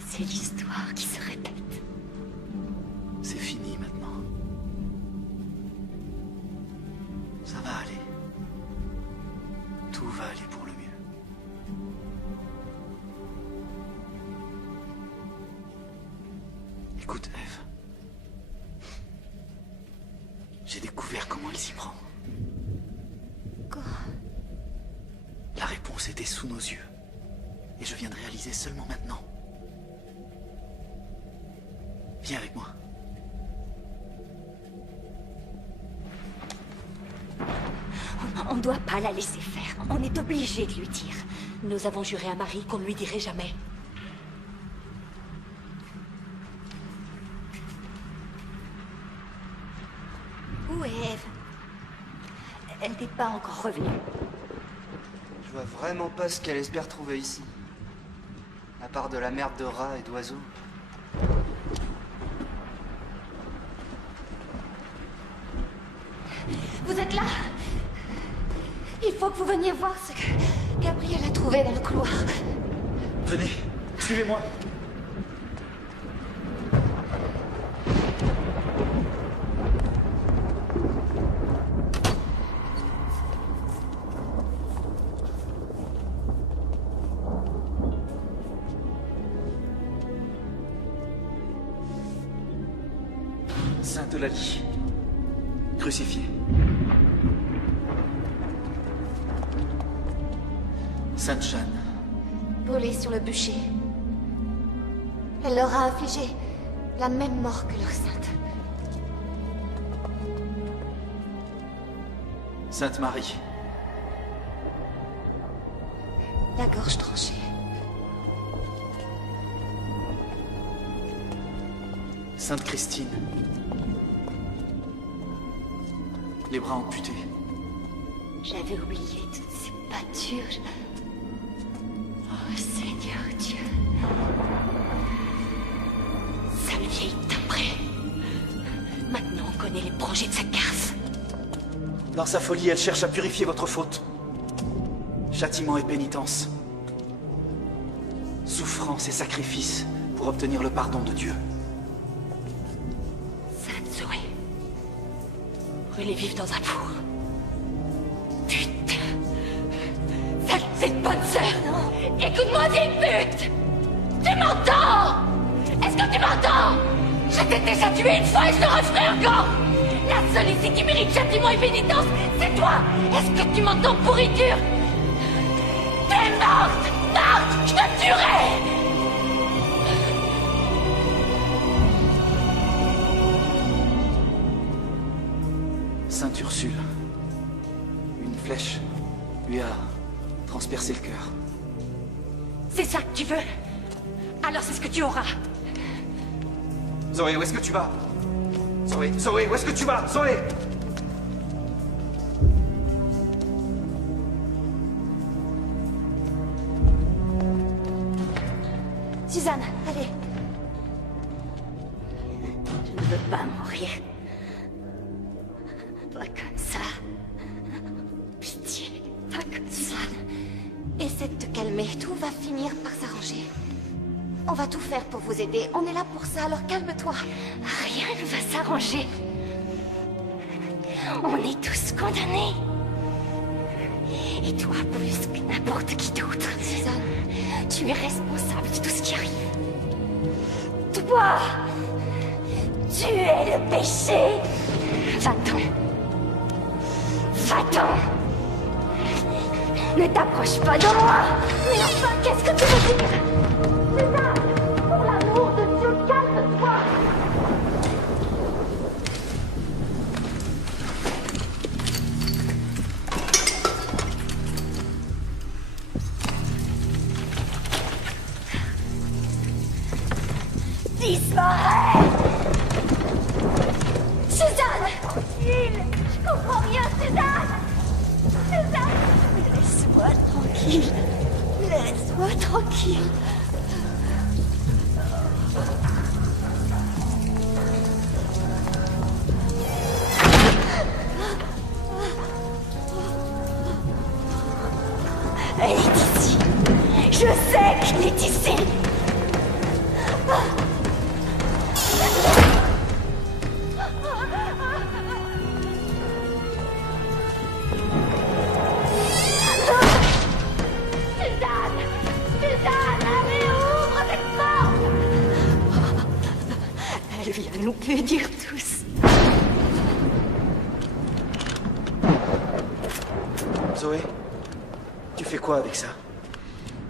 c'est l'histoire qui se répète. C'est fini maintenant. Ça va aller. Tout va aller pour le mieux. Écoute, Eve. J'ai découvert comment elle s'y prend. Quoi? La réponse était sous nos yeux. Et je viens de réaliser seulement maintenant. Viens avec moi. On ne doit pas la laisser faire. On est obligé de lui dire. Nous avons juré à Marie qu'on ne lui dirait jamais. Où est Eve? Elle n'est pas encore revenue. Je vois vraiment pas ce qu'elle espère trouver ici. À part de la merde de rats et d'oiseaux. Vous êtes là? Il faut que vous veniez voir ce que Gabriel a trouvé dans le couloir. Venez, suivez-moi. Sainte Eulalie, crucifiée. Sainte Jeanne, Brûlée sur le bûcher. Elle leur a infligé la même mort que leur sainte. Sainte Marie, La gorge tranchée. Sainte Christine, les bras amputés. J'avais oublié toutes ces pâtures. Oh Seigneur Dieu. Sale vieille timbrée. Maintenant, on connaît les projets de sa garce. Dans sa folie, elle cherche à purifier votre faute. Châtiment et pénitence. Souffrance et sacrifice pour obtenir le pardon de Dieu. Sainte Zoé. Brûlée vive dans un four. Putain. Sale bonne sœur. Écoute-moi, vieille pute. Tu m'entends? Est-ce que tu m'entends? Je t'ai déjà tué une fois et je le referai encore. La seule ici qui mérite châtiment et pénitence, c'est toi. Est-ce que tu m'entends, pourriture? Tu es morte. Morte. tuerai! Sainte Ursule. Une flèche lui a transpercé le cœur. C'est ça que tu veux? Alors c'est ce que tu auras. Zoé, où est-ce que tu vas? Zoé, Zoé, où est-ce que tu vas? Zoé! Suzanne, allez. Je ne veux pas mourir. Pas comme ça. Pitié, pas comme ça. Essaie de te calmer, tout va finir par s'arranger. On va tout faire pour vous aider, on est là pour ça, alors calme-toi. Rien ne va s'arranger. On est tous condamnés. Et toi, plus que n'importe qui d'autre. Suzanne, tu es responsable de tout ce qui arrive. Toi, tu es le péché. Va-t'en. Va-t'en. Ne t'approche pas de moi. Mais enfin, qu'est-ce que tu veux dire? Suzanne, pour l'amour de Dieu, calme-toi. Disparais! Suzanne! Je comprends rien, Suzanne! Suzanne! Laisse-moi tranquille. Laisse-moi tranquille. Elle est ici. Je sais qu'elle est ici. Elle vient nous punir tous. Zoé, tu fais quoi avec ça?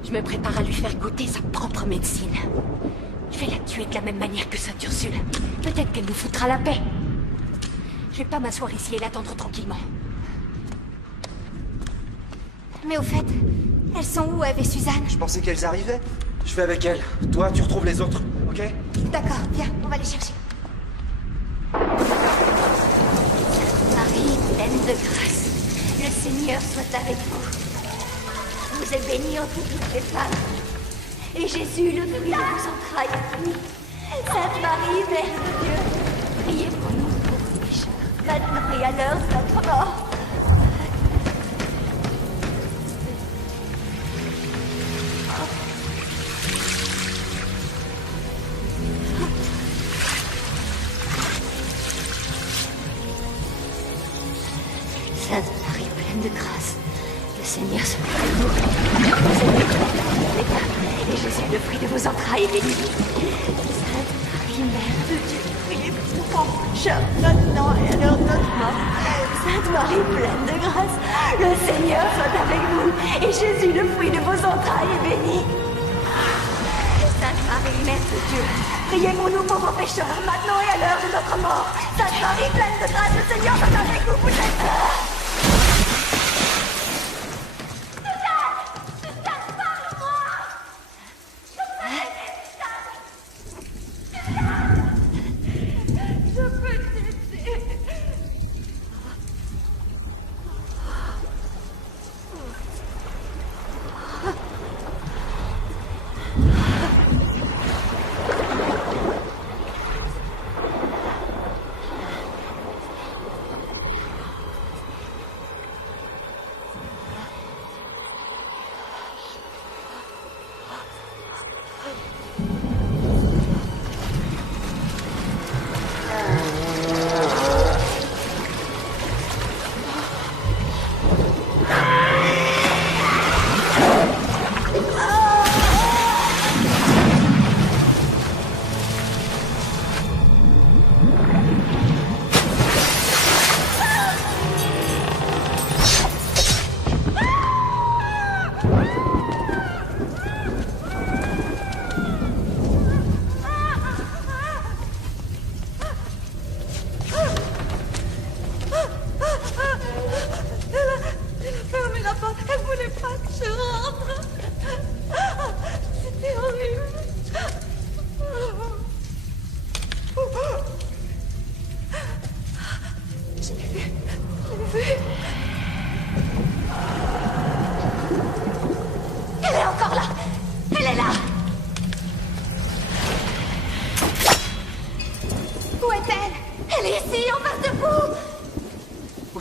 Je me prépare à lui faire goûter sa propre médecine. Je vais la tuer de la même manière que Sainte Ursule. Peut-être qu'elle nous foutra la paix. Je vais pas m'asseoir ici et l'attendre tranquillement. Mais au fait, elles sont où, Eve et Suzanne? Je pensais qu'elles arrivaient. Je vais avec elles. Toi, tu retrouves les autres, ok? D'accord, viens, on va les chercher. Marie, pleine de grâce, le Seigneur soit avec vous. Vous êtes bénie entre toutes les femmes. Et Jésus, le fruit de vos entrailles, est béni. Sainte Marie, Mère de Dieu, priez pour nous pauvres pécheurs, maintenant et à l'heure de notre mort. Sainte Marie, pleine de grâce, le Seigneur soit avec vous. Vous êtes bénie entre toutes les femmes, et Jésus, le fruit de vos entrailles, est béni. Sainte Marie, Mère de Dieu, priez pour nous pauvres pécheurs, maintenant et à l'heure de notre mort. Sainte Marie, pleine de grâce, le Seigneur soit avec vous, et Jésus, le fruit de vos entrailles, est béni. Sainte Marie, Mère de Dieu, priez pour nous pauvres pécheurs, maintenant et à l'heure de notre mort. Sainte Marie, pleine de grâce, le Seigneur soit avec vous, vous êtes...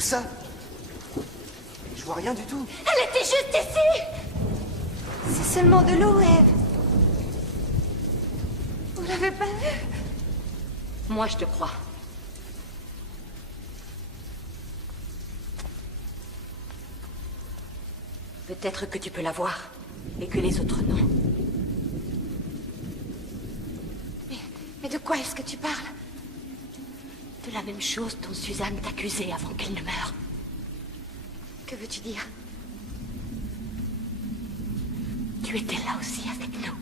ça? Je vois rien du tout. Elle était juste ici! C'est seulement de l'eau, Eve. Vous l'avez pas vue? Moi, je te crois. Peut-être que tu peux la voir, et que les autres non. Mais de quoi est-ce que tu parles? De la même chose dont Suzanne t'accusait avant qu'elle ne meure. Que veux-tu dire? Tu étais là aussi avec nous.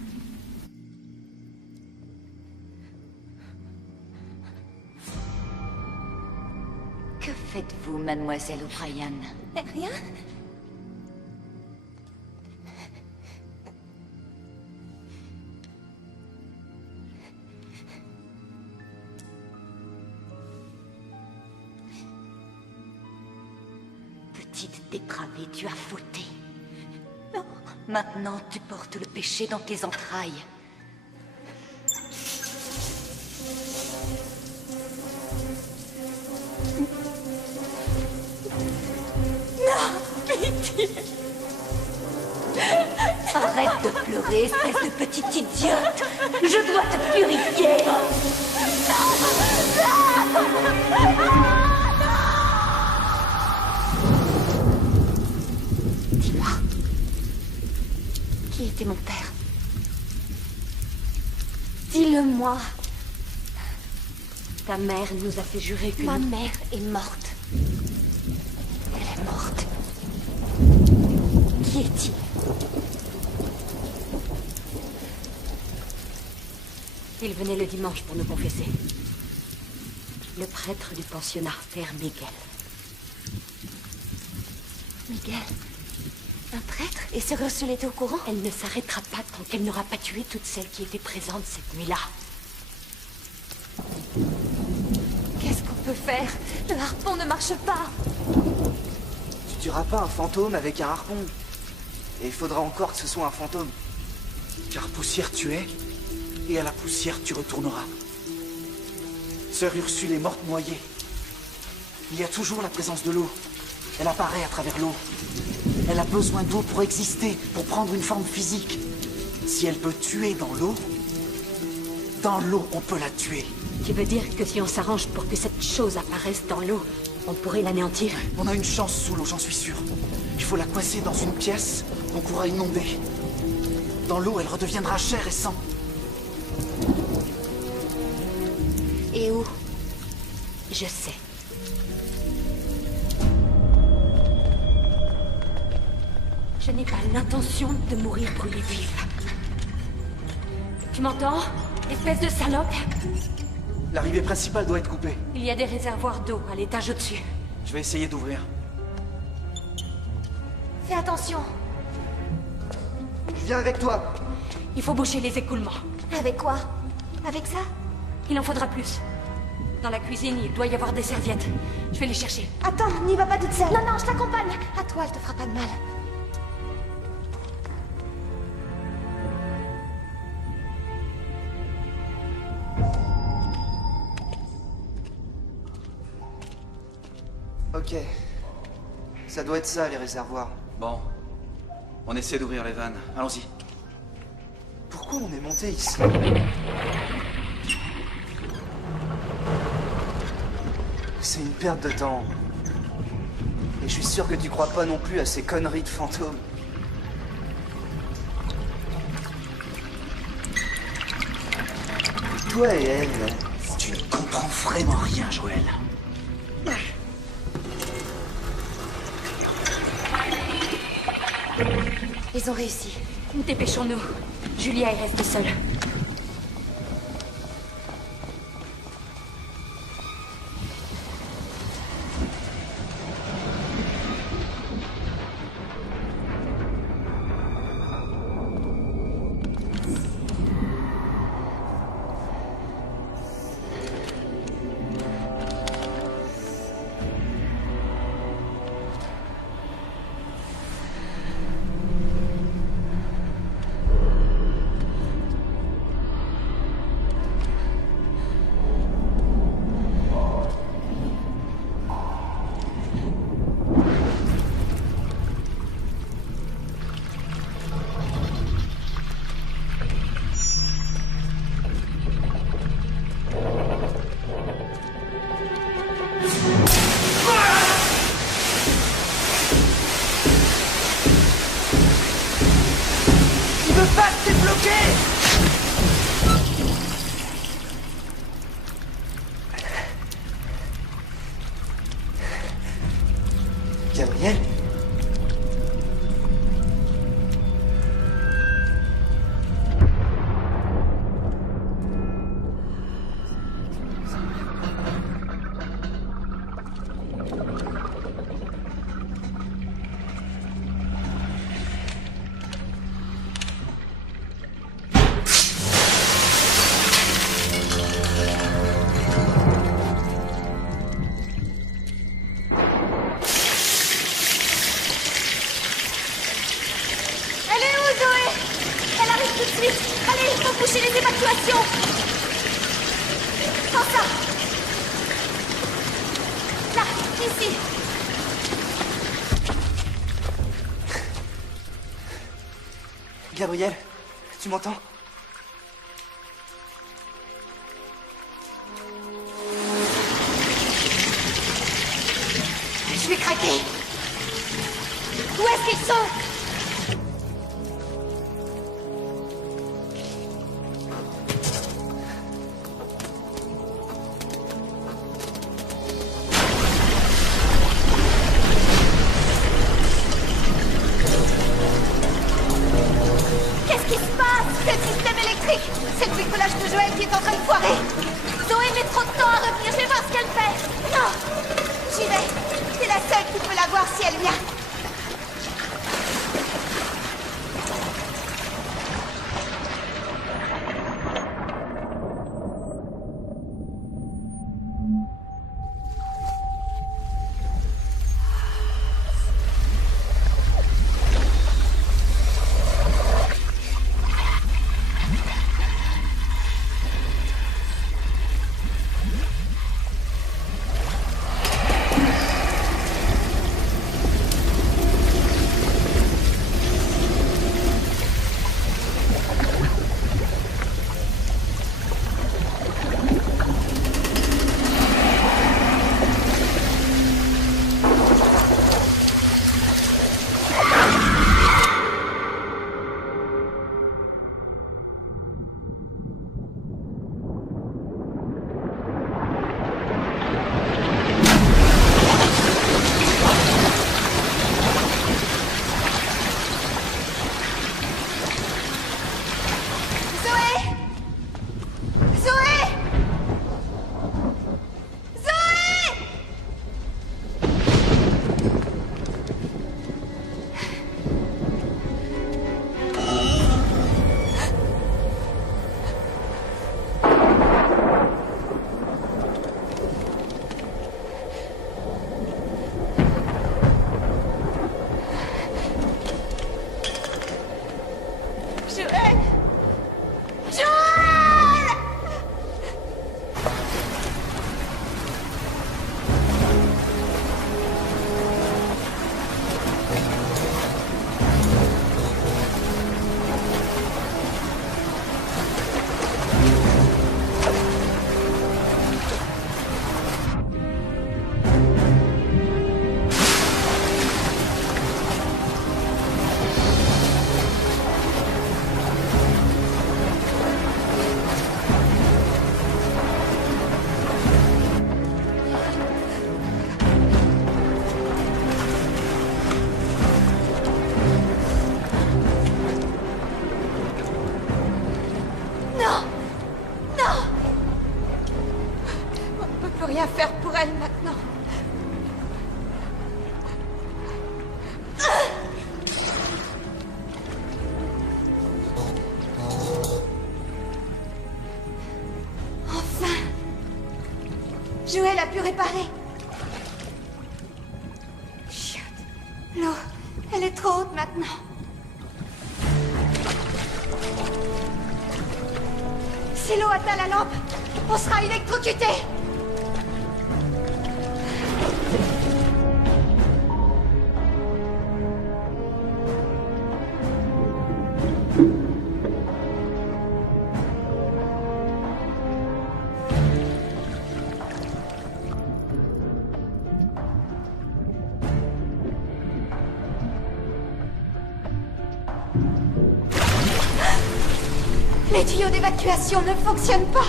Que faites-vous, mademoiselle O'Brien? Rien? Petite dépravée, tu as fauté. Non. Maintenant, tu portes le péché dans tes entrailles. Non, pitié. Arrête de pleurer, espèce de petite idiote. Je dois te purifier. Dis-moi, qui était mon père? Dis-le-moi. Ta mère nous a fait jurer que... Ma mère est morte. Elle est morte. Qui est-il? Il venait le dimanche pour nous confesser. Le prêtre du pensionnat, Père Miguel. Miguel? Un prêtre? Et Sœur Ursule était au courant? Elle ne s'arrêtera pas tant qu'elle n'aura pas tué toutes celles qui étaient présentes cette nuit-là. Qu'est-ce qu'on peut faire? Le harpon ne marche pas. Tu tueras pas un fantôme avec un harpon. Et il faudra encore que ce soit un fantôme. Car poussière tu es, et à la poussière tu retourneras. Sœur Ursule est morte noyée. Il y a toujours la présence de l'eau. Elle apparaît à travers l'eau. Elle a besoin d'eau pour exister, pour prendre une forme physique. Si elle peut tuer dans l'eau on peut la tuer. Tu veux dire que si on s'arrange pour que cette chose apparaisse dans l'eau, on pourrait l'anéantir? On a une chance sous l'eau, j'en suis sûr. Il faut la coincer dans une pièce qu'on pourra inonder. Dans l'eau, elle redeviendra chair et sang. Et où? Je sais. Je n'ai pas l'intention de mourir brûlée vive. Tu m'entends? Espèce de salope? L'arrivée principale doit être coupée. Il y a des réservoirs d'eau à l'étage au-dessus. Je vais essayer d'ouvrir. Fais attention. Je viens avec toi. Il faut boucher les écoulements. Avec quoi? Avec ça? Il en faudra plus. Dans la cuisine, il doit y avoir des serviettes. Je vais les chercher. Attends, n'y va pas toute seule. Non, je t'accompagne. À toi, elle te fera pas de mal. Ok. Ça doit être ça, les réservoirs. Bon. On essaie d'ouvrir les vannes. Allons-y. Pourquoi on est monté ici? C'est une perte de temps. Et je suis sûr que tu crois pas non plus à ces conneries de fantômes. Toi et elle... Tu ne comprends vraiment rien, Joël. Ils ont réussi. Dépêchons-nous. Julia est restée seule. tout de suite. Allez, il faut boucher les évacuations. Prends ça. Là, ici. Gabriel, tu m'entends? Je vais craquer. Où est-ce qu'ils sont? Qu'est-ce qui se passe? C'est le système électrique. C'est le bricolage de Joël qui est en train de foirer. Zoé met trop de temps à revenir. Je vais voir ce qu'elle fait. Non, j'y vais. C'est la seule qui peut la voir si elle vient. Rien faire pour elle maintenant. Enfin, Joël a pu réparer. Chut. L'eau, elle est trop haute maintenant. Si l'eau atteint la lampe, on sera électrocuté. Les tuyaux d'évacuation ne fonctionnent pas.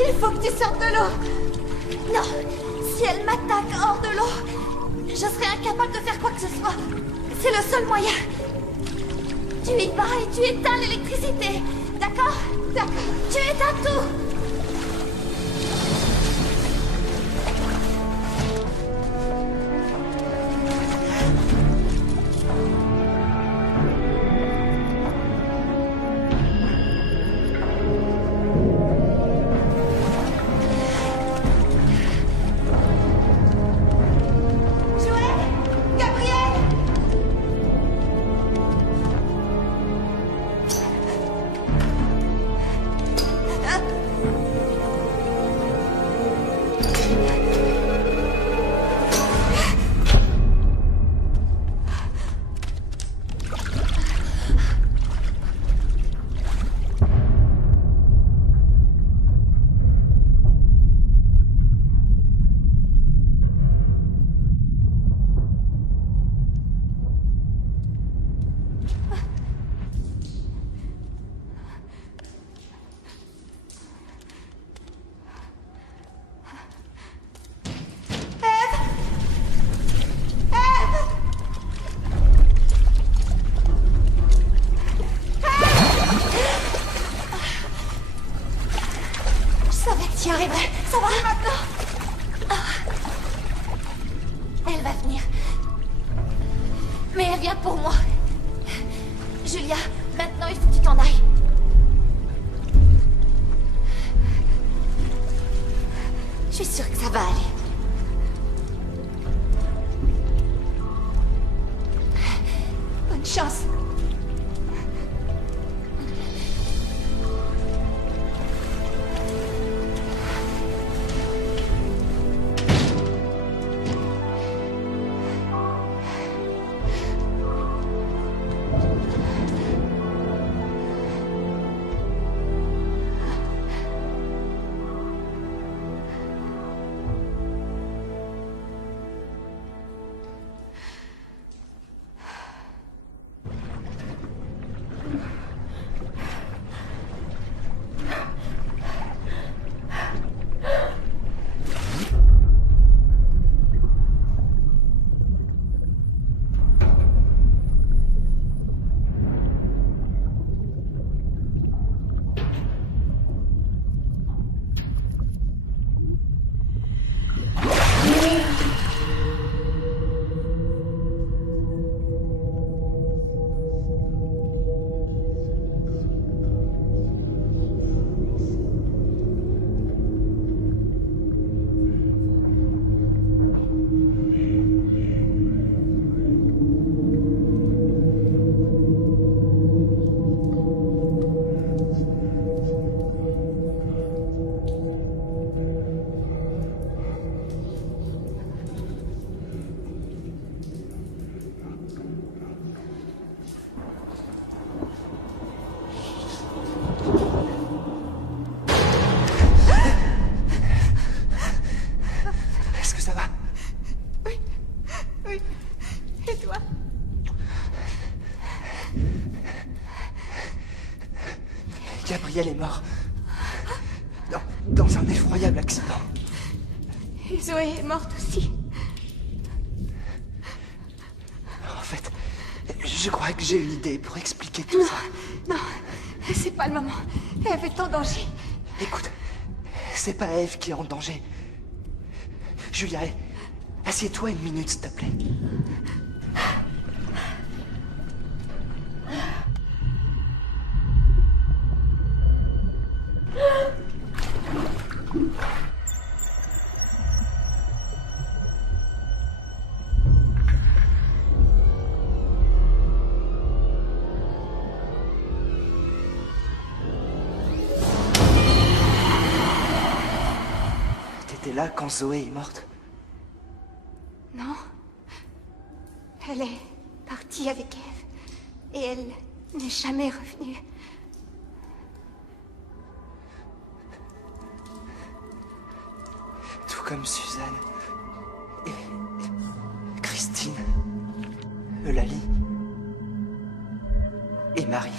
Il faut que tu sortes de l'eau. Non, si elle m'attaque hors de l'eau, je serai incapable de faire quoi que ce soit. C'est le seul moyen. Tu y vas et tu éteins l'électricité. D'accord? D'accord. Tu éteins tout. J'y arriverai. Ça va maintenant. Elle va venir. Mais elle vient pour moi. Julia, maintenant il faut que tu t'en ailles. Je suis sûre que ça va aller. Bonne chance. Gabriel est mort. Dans un effroyable accident. Et Zoé est morte aussi. En fait, je crois que j'ai une idée pour expliquer tout ça. Non, c'est pas le moment. Eve est en danger. Écoute, c'est pas Eve qui est en danger. Julia, assieds-toi une minute, s'il te plaît. T'étais là quand Zoé est morte? Non. Elle est partie avec Eve. Et elle n'est jamais revenue. Tout comme Suzanne. Et Christine. Eulalie. Et Marie.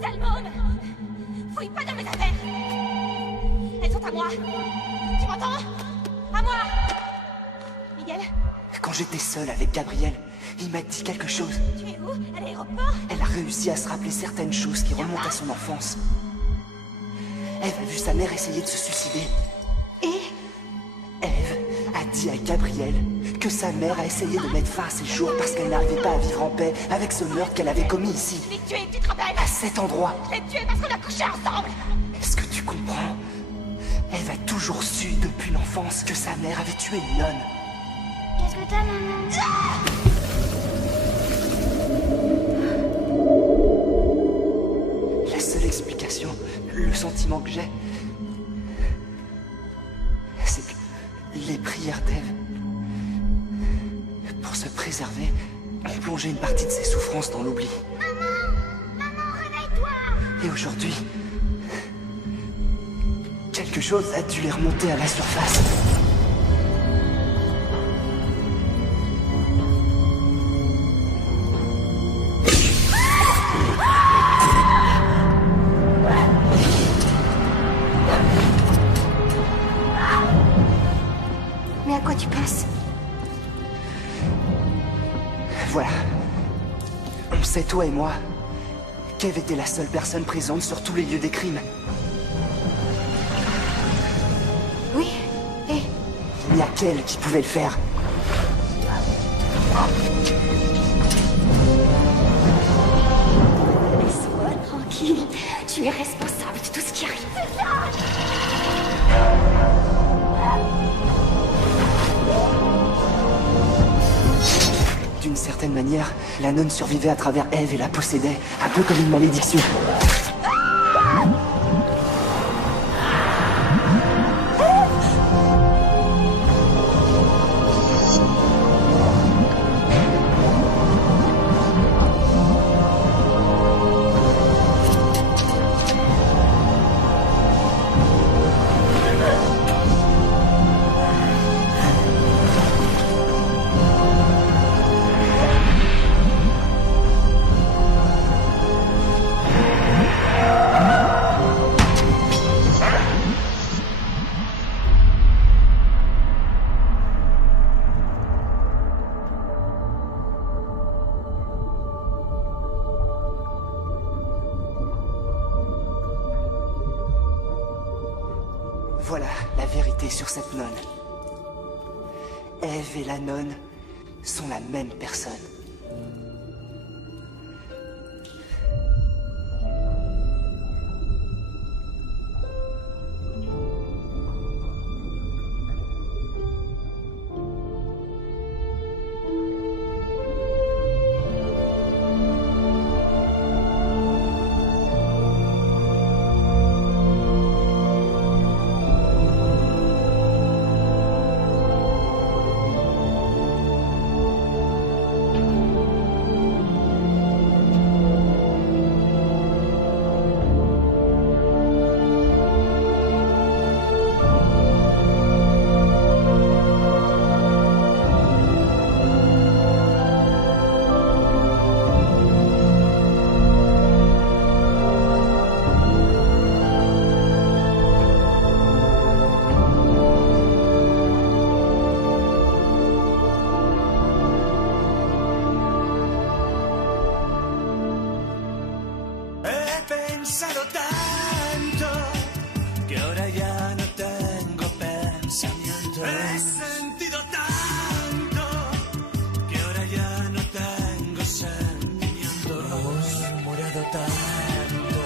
Salmon! Fouille pas dans mes affaires! Elles sont à moi! Tu m'entends? À moi! Miguel? Quand j'étais seul avec Gabriel, il m'a dit quelque chose. Tu es où? À l'aéroport? Elle a réussi à se rappeler certaines choses qui remontent à son enfance. Eve a vu sa mère essayer de se suicider. Et? Eve a dit à Gabriel que sa mère a essayé de mettre fin à ses jours parce qu'elle n'arrivait pas à vivre en paix avec ce meurtre qu'elle avait commis ici. Je l'ai tué, tu te rappelles? À cet endroit. Je l'ai tué parce qu'on a couché ensemble! Est-ce que tu comprends? Eve a toujours su depuis l'enfance que sa mère avait tué une nonne. Qu'est-ce que t'as, maman? La seule explication, le sentiment que j'ai, c'est que les prières d'Ève, pour se préserver, ont plongé une partie de ses souffrances dans l'oubli. Maman, réveille-toi! Et aujourd'hui, quelque chose a dû les remonter à la surface. Mais à quoi tu penses? Voilà. On sait, toi et moi, qu'Ève était la seule personne présente sur tous les lieux des crimes. Il n'y a qu'elle qui pouvait le faire. Laisse-moi tranquille. Tu es responsable de tout ce qui arrive. C'est ça! D'une certaine manière, la nonne survivait à travers Eve et la possédait, un peu comme une malédiction. Voilà la vérité sur cette nonne. Eve et la nonne sont la même personne. Pensado tanto que ahora ya no tengo pensamiento. He sentido tanto que ahora ya no tengo sentimientos. Murmurado tanto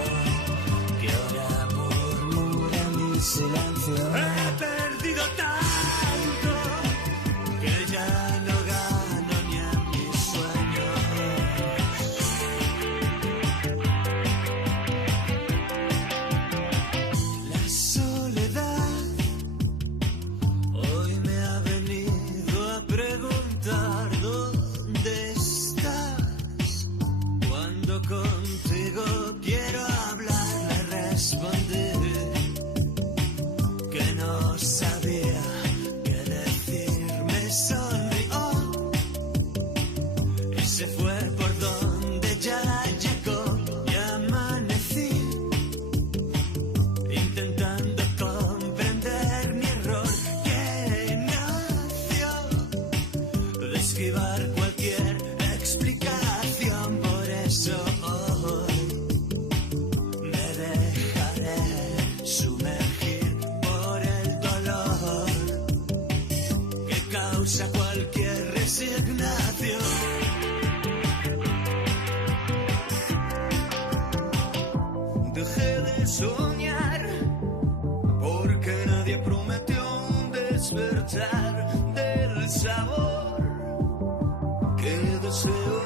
que ahora murmura mi silencio. He perdido tanto que ya no gano ni en mis sueños. Contigo quiero hablar, le respondí que no sabía qué decir. Me sonrió y se fue por donde ya llegó y amanecí intentando comprender mi error que nació de esquivar cualquier explicación. Por eso cualquier resignación. Dejé de soñar porque nadie prometió un despertar del sabor que deseo.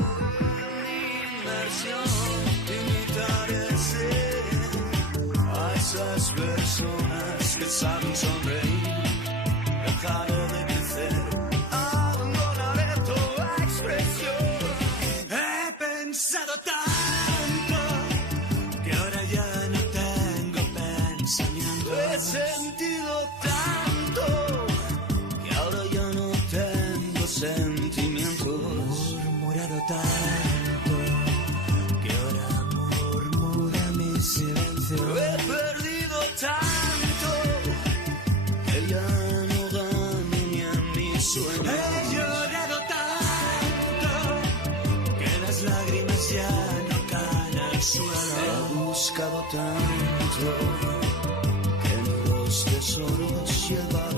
Inmersión, imitaré a esas personas que saben sonreír. Dejaré de crecer. Pensado tanto que ahora ya no tengo pensamiento. He sentido tanto que ahora ya no tengo sentimientos. Murmurado tanto que ahora murmura mi silencio. He perdido tanto que ya no gano ni en mis sueños. He llorado tanto que las lágrimas ya no caen al suelo. He buscado tanto que ni los tesoros llevan.